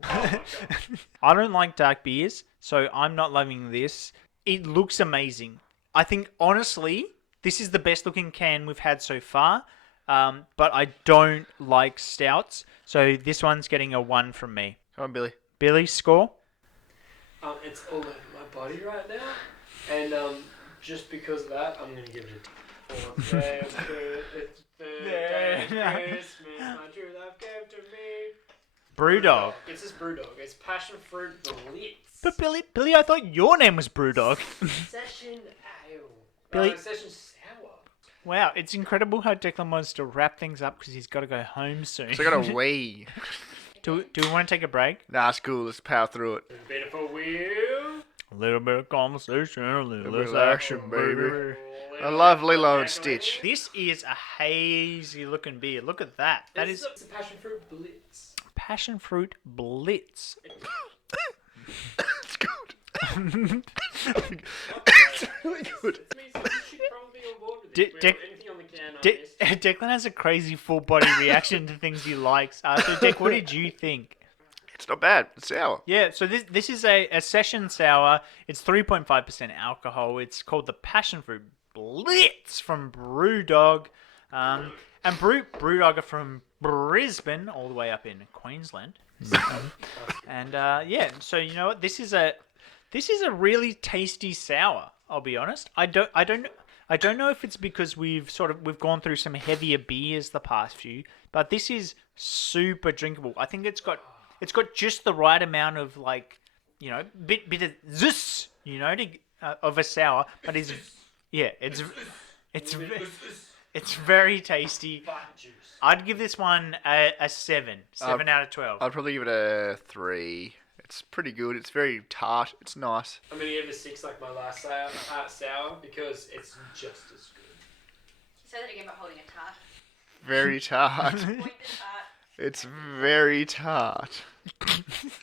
I don't like dark beers, so I'm not loving this. It looks amazing. I think, honestly, this is the best looking can we've had so far. But I don't like stouts, so this one's getting a 1 from me. Come on, Billy. Billy, score? It's all over my body right now, and just because of that, I'm gonna give it a 4. It's the day of Christmas, my true love gave to me. Brewdog. It's just Brewdog. It's passion fruit blitz. But Billy, I thought your name was Brewdog. Session ale. Billy- Session sour. Wow, it's incredible how Declan wants to wrap things up because he's got to go home soon. So I got a wee. Do we want to take a break? Nah, it's cool. Let's power through it. A bit of a wheel. A little bit of conversation, a little bit of less action, baby. I love Lilo and Stitch. This is a hazy looking beer. Look at that. That is It's a passion fruit blitz. passion fruit blitz. It's good. It's really good. It means you should probably be on board with this. Anything on the can I missed. Declan has a crazy full body reaction to things he likes. So Dick, what did you think? It's not bad. It's sour. Yeah, so this is a session sour. It's 3.5% alcohol. It's called the Passion Fruit Blitz from Brewdog. And Brewdog are from Brisbane, all the way up in Queensland. And yeah, so you know what? This is a really tasty sour. I'll be honest. I don't know if it's because we've gone through some heavier beers the past few, but this is super drinkable. I think it's got just the right amount of bit of zus, of a sour, but it's very tasty. I'd give this one a 7 out of 12. I'd probably give it a 3. It's pretty good. It's very tart. It's nice. I'm gonna give it a 6 like my last sour because it's just as good. Say that again about holding a tart. Very tart. Point the tart. It's very tart. Thanks.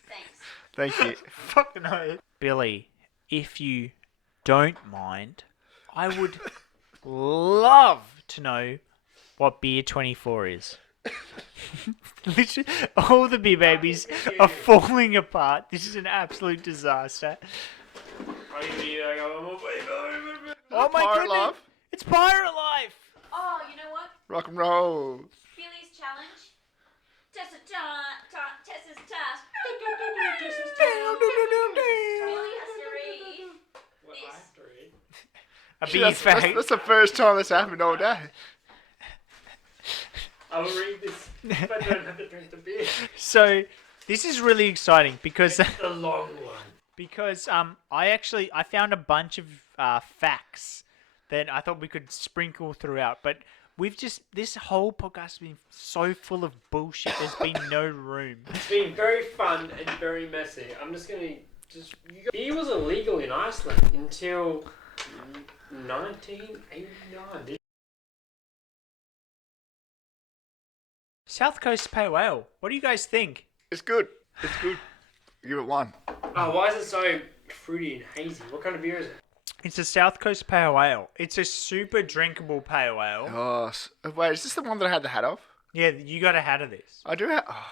Thank you. Fucking hell. Billy, if you don't mind, I would love to know what Beer 24 is. Literally, all the beer babies are falling apart. This is an absolute disaster. Oh my Pirate goodness! Life. It's Pirate Life! Oh, you know what? Rock and roll. Billy's challenge. Tessa's task. Billy has to read this. A beer fact. That's the first time that's happened all day. I will read this if I don't have to drink the beer. So, this is really exciting because It's the long one. because I found a bunch of facts that I thought we could sprinkle throughout, but this whole podcast has been so full of bullshit. There's been no room. It's been very fun and very messy. I'm just gonna beer was illegal in Iceland until 1989. South Coast Pale Ale. What do you guys think? It's good. It's good. Give it 1. Oh, why is it so fruity and hazy? What kind of beer is it? It's a South Coast Pale Ale. It's a super drinkable pale ale. Oh, wait, is this the one that I had the hat of? Yeah, you got a hat of this. I do have. Oh.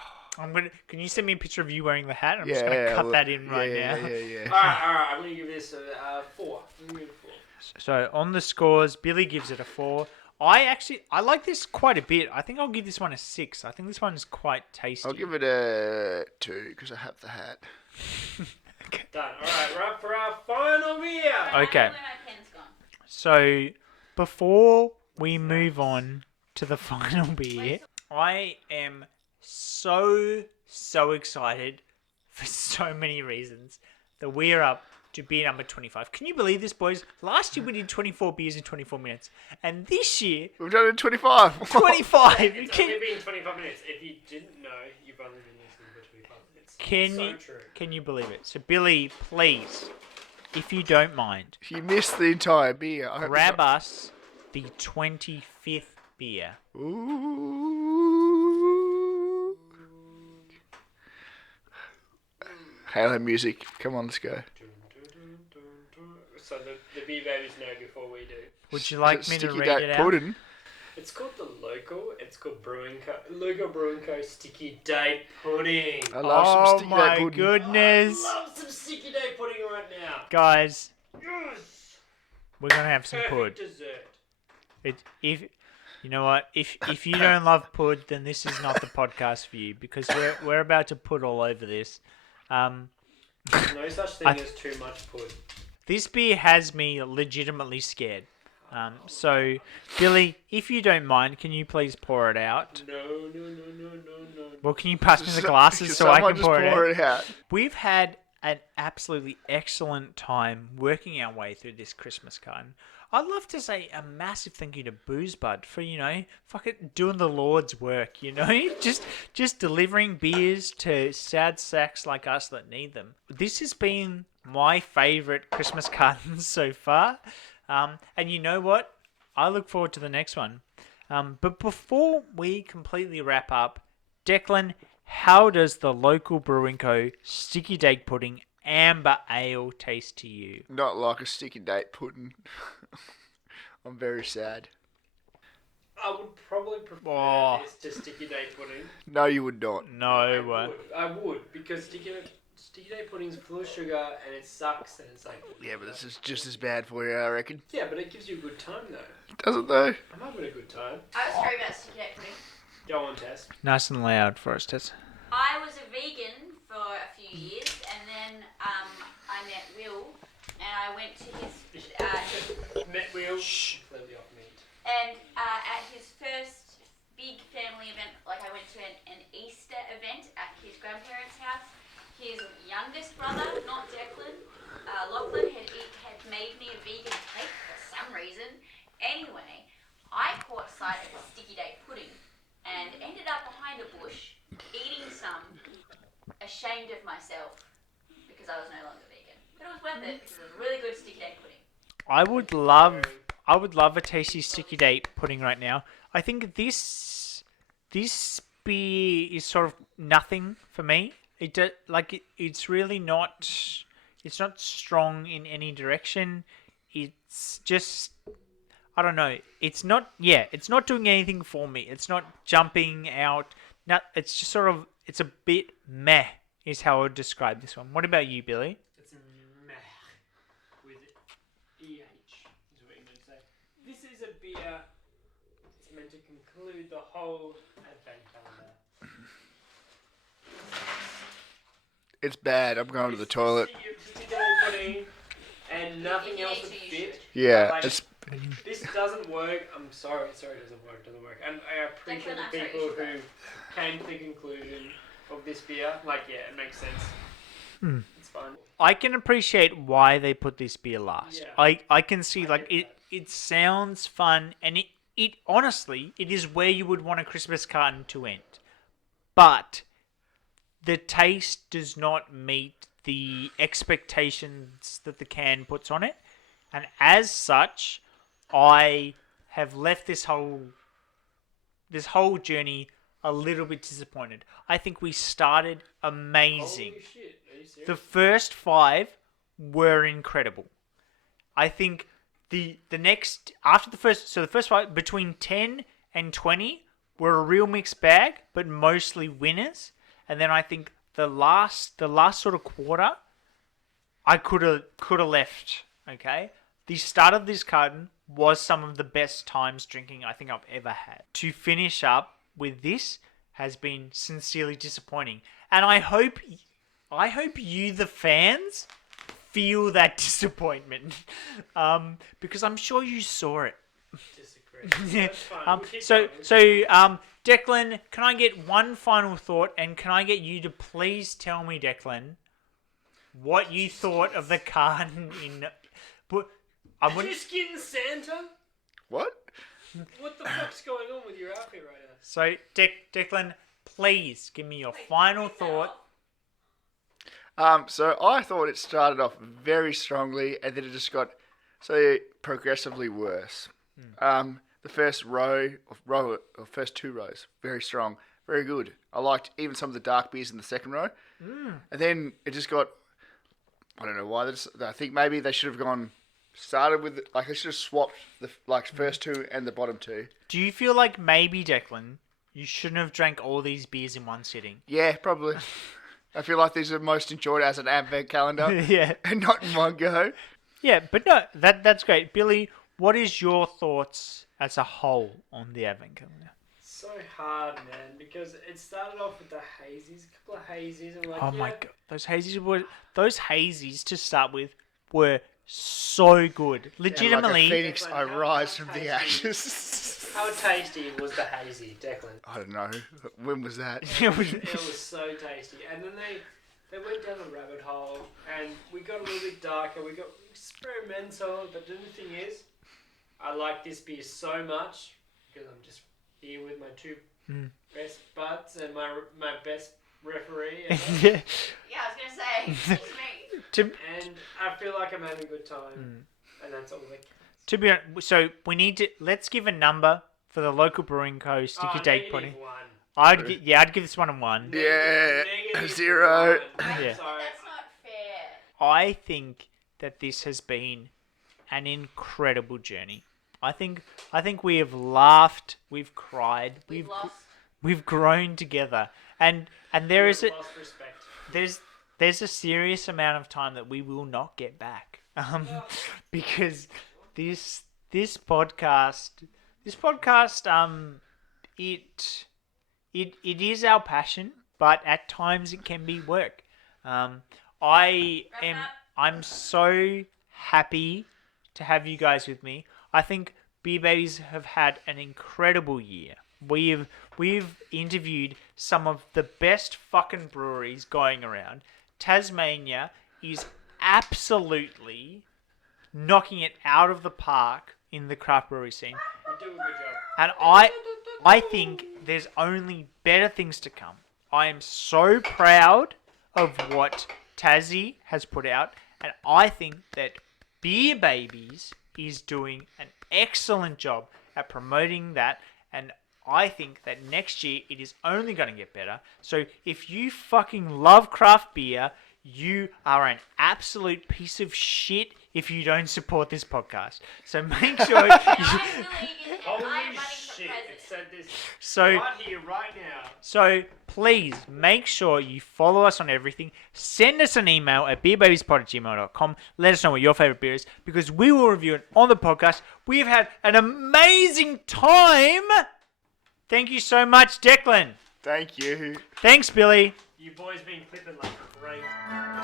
Can you send me a picture of you wearing the hat? I'm just gonna cut that in right now. Yeah. Alright, I'm gonna give this a 4. I'm gonna give it a 4. So on the scores, Billy gives it a 4. I like this quite a bit. I think I'll give this one a 6. I think this one's quite tasty. I'll give it a 2 because I have the hat. Okay. Done. Alright, we're up for our final beer. Okay. Where my pen's gone. So before we move on to the final beer, I am so excited for so many reasons that we're up to beer number 25. Can you believe this, boys? Last year we did 24 beers in 24 minutes. And this year, We've done it in 25. 25! It's only been 25 minutes. If you didn't know, you've only been listening for 25 minutes. True. Can you believe it? So Billy, please, if you don't mind, If you missed the entire beer, I hope grab us the 25th beer. Ooh. Halo music. Come on, let's go. So the beer babies know before we do. Would you like me to Sticky read Duck it out? Pudding. It's called the local. It's called Local Brewing Co. Sticky Date Pudding. I love some sticky my pudding. goodness. I love some sticky date pudding right now. Guys, Yes. we're going to have some Perfect pud. dessert. If you know what, if you don't love pud, then this is not the podcast for you, because we're about to put all over this. There's no such thing as too much pud. This beer has me legitimately scared. So, Billy, if you don't mind, can you please pour it out? No. Well, can you pass me the glasses so I can just pour it out? out? We've had an absolutely excellent time working our way through this Christmas card. I'd love to say a massive thank you to Boozebud for, fucking doing the Lord's work, just delivering beers to sad sacks like us that need them. This has been my favourite Christmas cartons so far. And you know what? I look forward to the next one. But before we completely wrap up, Declan, how does the Local Brewing Co. Sticky Date Pudding Amber Ale taste to you? Not like a sticky date pudding. I'm very sad. I would probably prefer this to sticky date pudding. No, you would not. No. I would, because sticky date pudding's full of sugar and it sucks and it's like... Yeah, but this is just as bad for you, I reckon. Yeah, but it gives you a good time though. Does it though? I'm having a good time. I was sorry about sticky date pudding. Go on, Tess. Nice and loud for us, Tess. I was a vegan for a few years, and then I met Will, and I went to his Met Will. Completely off meat. and at his first big family event, like I went to an Easter event at his grandparents' house. His youngest brother, not Declan, Lachlan, had made me a vegan cake for some reason. Anyway, I caught sight of the sticky date pudding and ended up behind a bush eating some, ashamed of myself because I was no longer vegan. But it was worth it because it was really good sticky date pudding. I would love a tasty sticky date pudding right now. I think this beer is sort of nothing for me. It's really not. It's not strong in any direction. It's just, I don't know. It's not. Yeah, it's not doing anything for me. It's not jumping out. It's just sort of. It's a bit meh, is how I would describe this one. What about you, Billy? It's meh. With EH, is what you're meant to say. This is a beer. It's meant to conclude the whole Advent Calendar. It's bad. I'm going to the toilet. Sticky date pudding and nothing else would fit. Yeah, Like, it's. This doesn't work. I'm sorry. It doesn't work. And I appreciate Declan, the I'm sorry, people you should who came to the conclusion of this beer. Like, yeah, it makes sense. It's fine. I can appreciate why they put this beer last. Yeah. I can see it sounds fun, and it honestly it is where you would want a Christmas carton to end. But the taste does not meet the expectations that the can puts on it. And as such, I have left this whole journey a little bit disappointed. I think we started amazing. Holy shit. Are you serious? The first 5 were incredible. I think the next after the first 5 between 10 and 20 were a real mixed bag, but mostly winners. And then I think the last sort of quarter, I could have left. Okay, the start of this carton was some of the best times drinking I think I've ever had. To finish up with this has been sincerely disappointing, and I hope you, the fans, feel that disappointment, because I'm sure you saw it. Disagree. That's fine. We'll keep going. Declan, can I get one final thought, and can I get you to please tell me, Declan, what you thought of the carton in... Did you skin Santa? What? What the fuck's going on with your outfit right now? So, Declan, please give me your final thought. So I thought it started off very strongly, and then it just got progressively worse. The first first 2 rows, very strong, very good. I liked even some of the dark beers in the second row, and then it just got. I don't know why. I think maybe they should have gone Started with like I should have swapped the first two and the bottom two. Do you feel like maybe, Declan, you shouldn't have drank all these beers in one sitting? Yeah, probably. I feel like these are most enjoyed as an advent calendar Yeah. and not in one go. Yeah, but no, that's great. Billy, what is your thoughts as a whole on the advent calendar? So hard, man, because it started off with the hazies, a couple of hazies, and like, Oh my god, those hazies to start with were so good. Legitimately, Like a phoenix, I Declan, rise how from the tasty- ashes. How tasty was the hazy, Declan? I don't know. When was that? It was so tasty. And then they went down a rabbit hole, and we got a little bit darker. We got experimental, but the thing is, I like this beer so much because I'm just here with my two best buds and my best referee. And, yeah. Yeah, I was gonna say, excuse me. To and I feel like I'm having a good time, and that's all that counts. to be honest, so we need to let's give a number for the local brewing co. Sticky Date Pudding. -1. I'd give this one a 1. Yeah, Negative 0. 1. I'm Yeah. sorry. That's not fair. I think that this has been an incredible journey. I think we have laughed, we've cried, We've lost. we've grown together, and there is a Lost respect. there's a serious amount of time that we will not get back, because this podcast it is our passion, but at times it can be work. I'm so happy to have you guys with me. I think Beer Babies have had an incredible year. We've interviewed some of the best fucking breweries going around. Tasmania is absolutely knocking it out of the park in the craft brewery scene. You do a good job. And I think there's only better things to come. I am so proud of what Tassie has put out, and I think that Beer Babies is doing an excellent job at promoting that, and I think that next year it is only going to get better. So if you fucking love craft beer, you are an absolute piece of shit if you don't support this podcast. So make sure And I'm Lily, and Holy I'm running for shit, president. it said this so right here, right now. So please make sure you follow us on everything. Send us an email at beerbabiespod@gmail.com. Let us know what your favorite beer is, because we will review it on the podcast. We've had an amazing time. Thank you so much, Declan. Thank you. Thanks, Billy. You boys been clipping like great.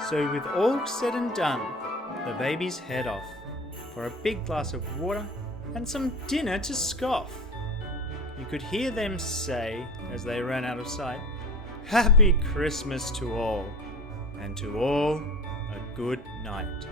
So with all said and done, the babies head off for a big glass of water and some dinner to scoff. You could hear them say, as they ran out of sight, "Happy Christmas to all, and to all a good night."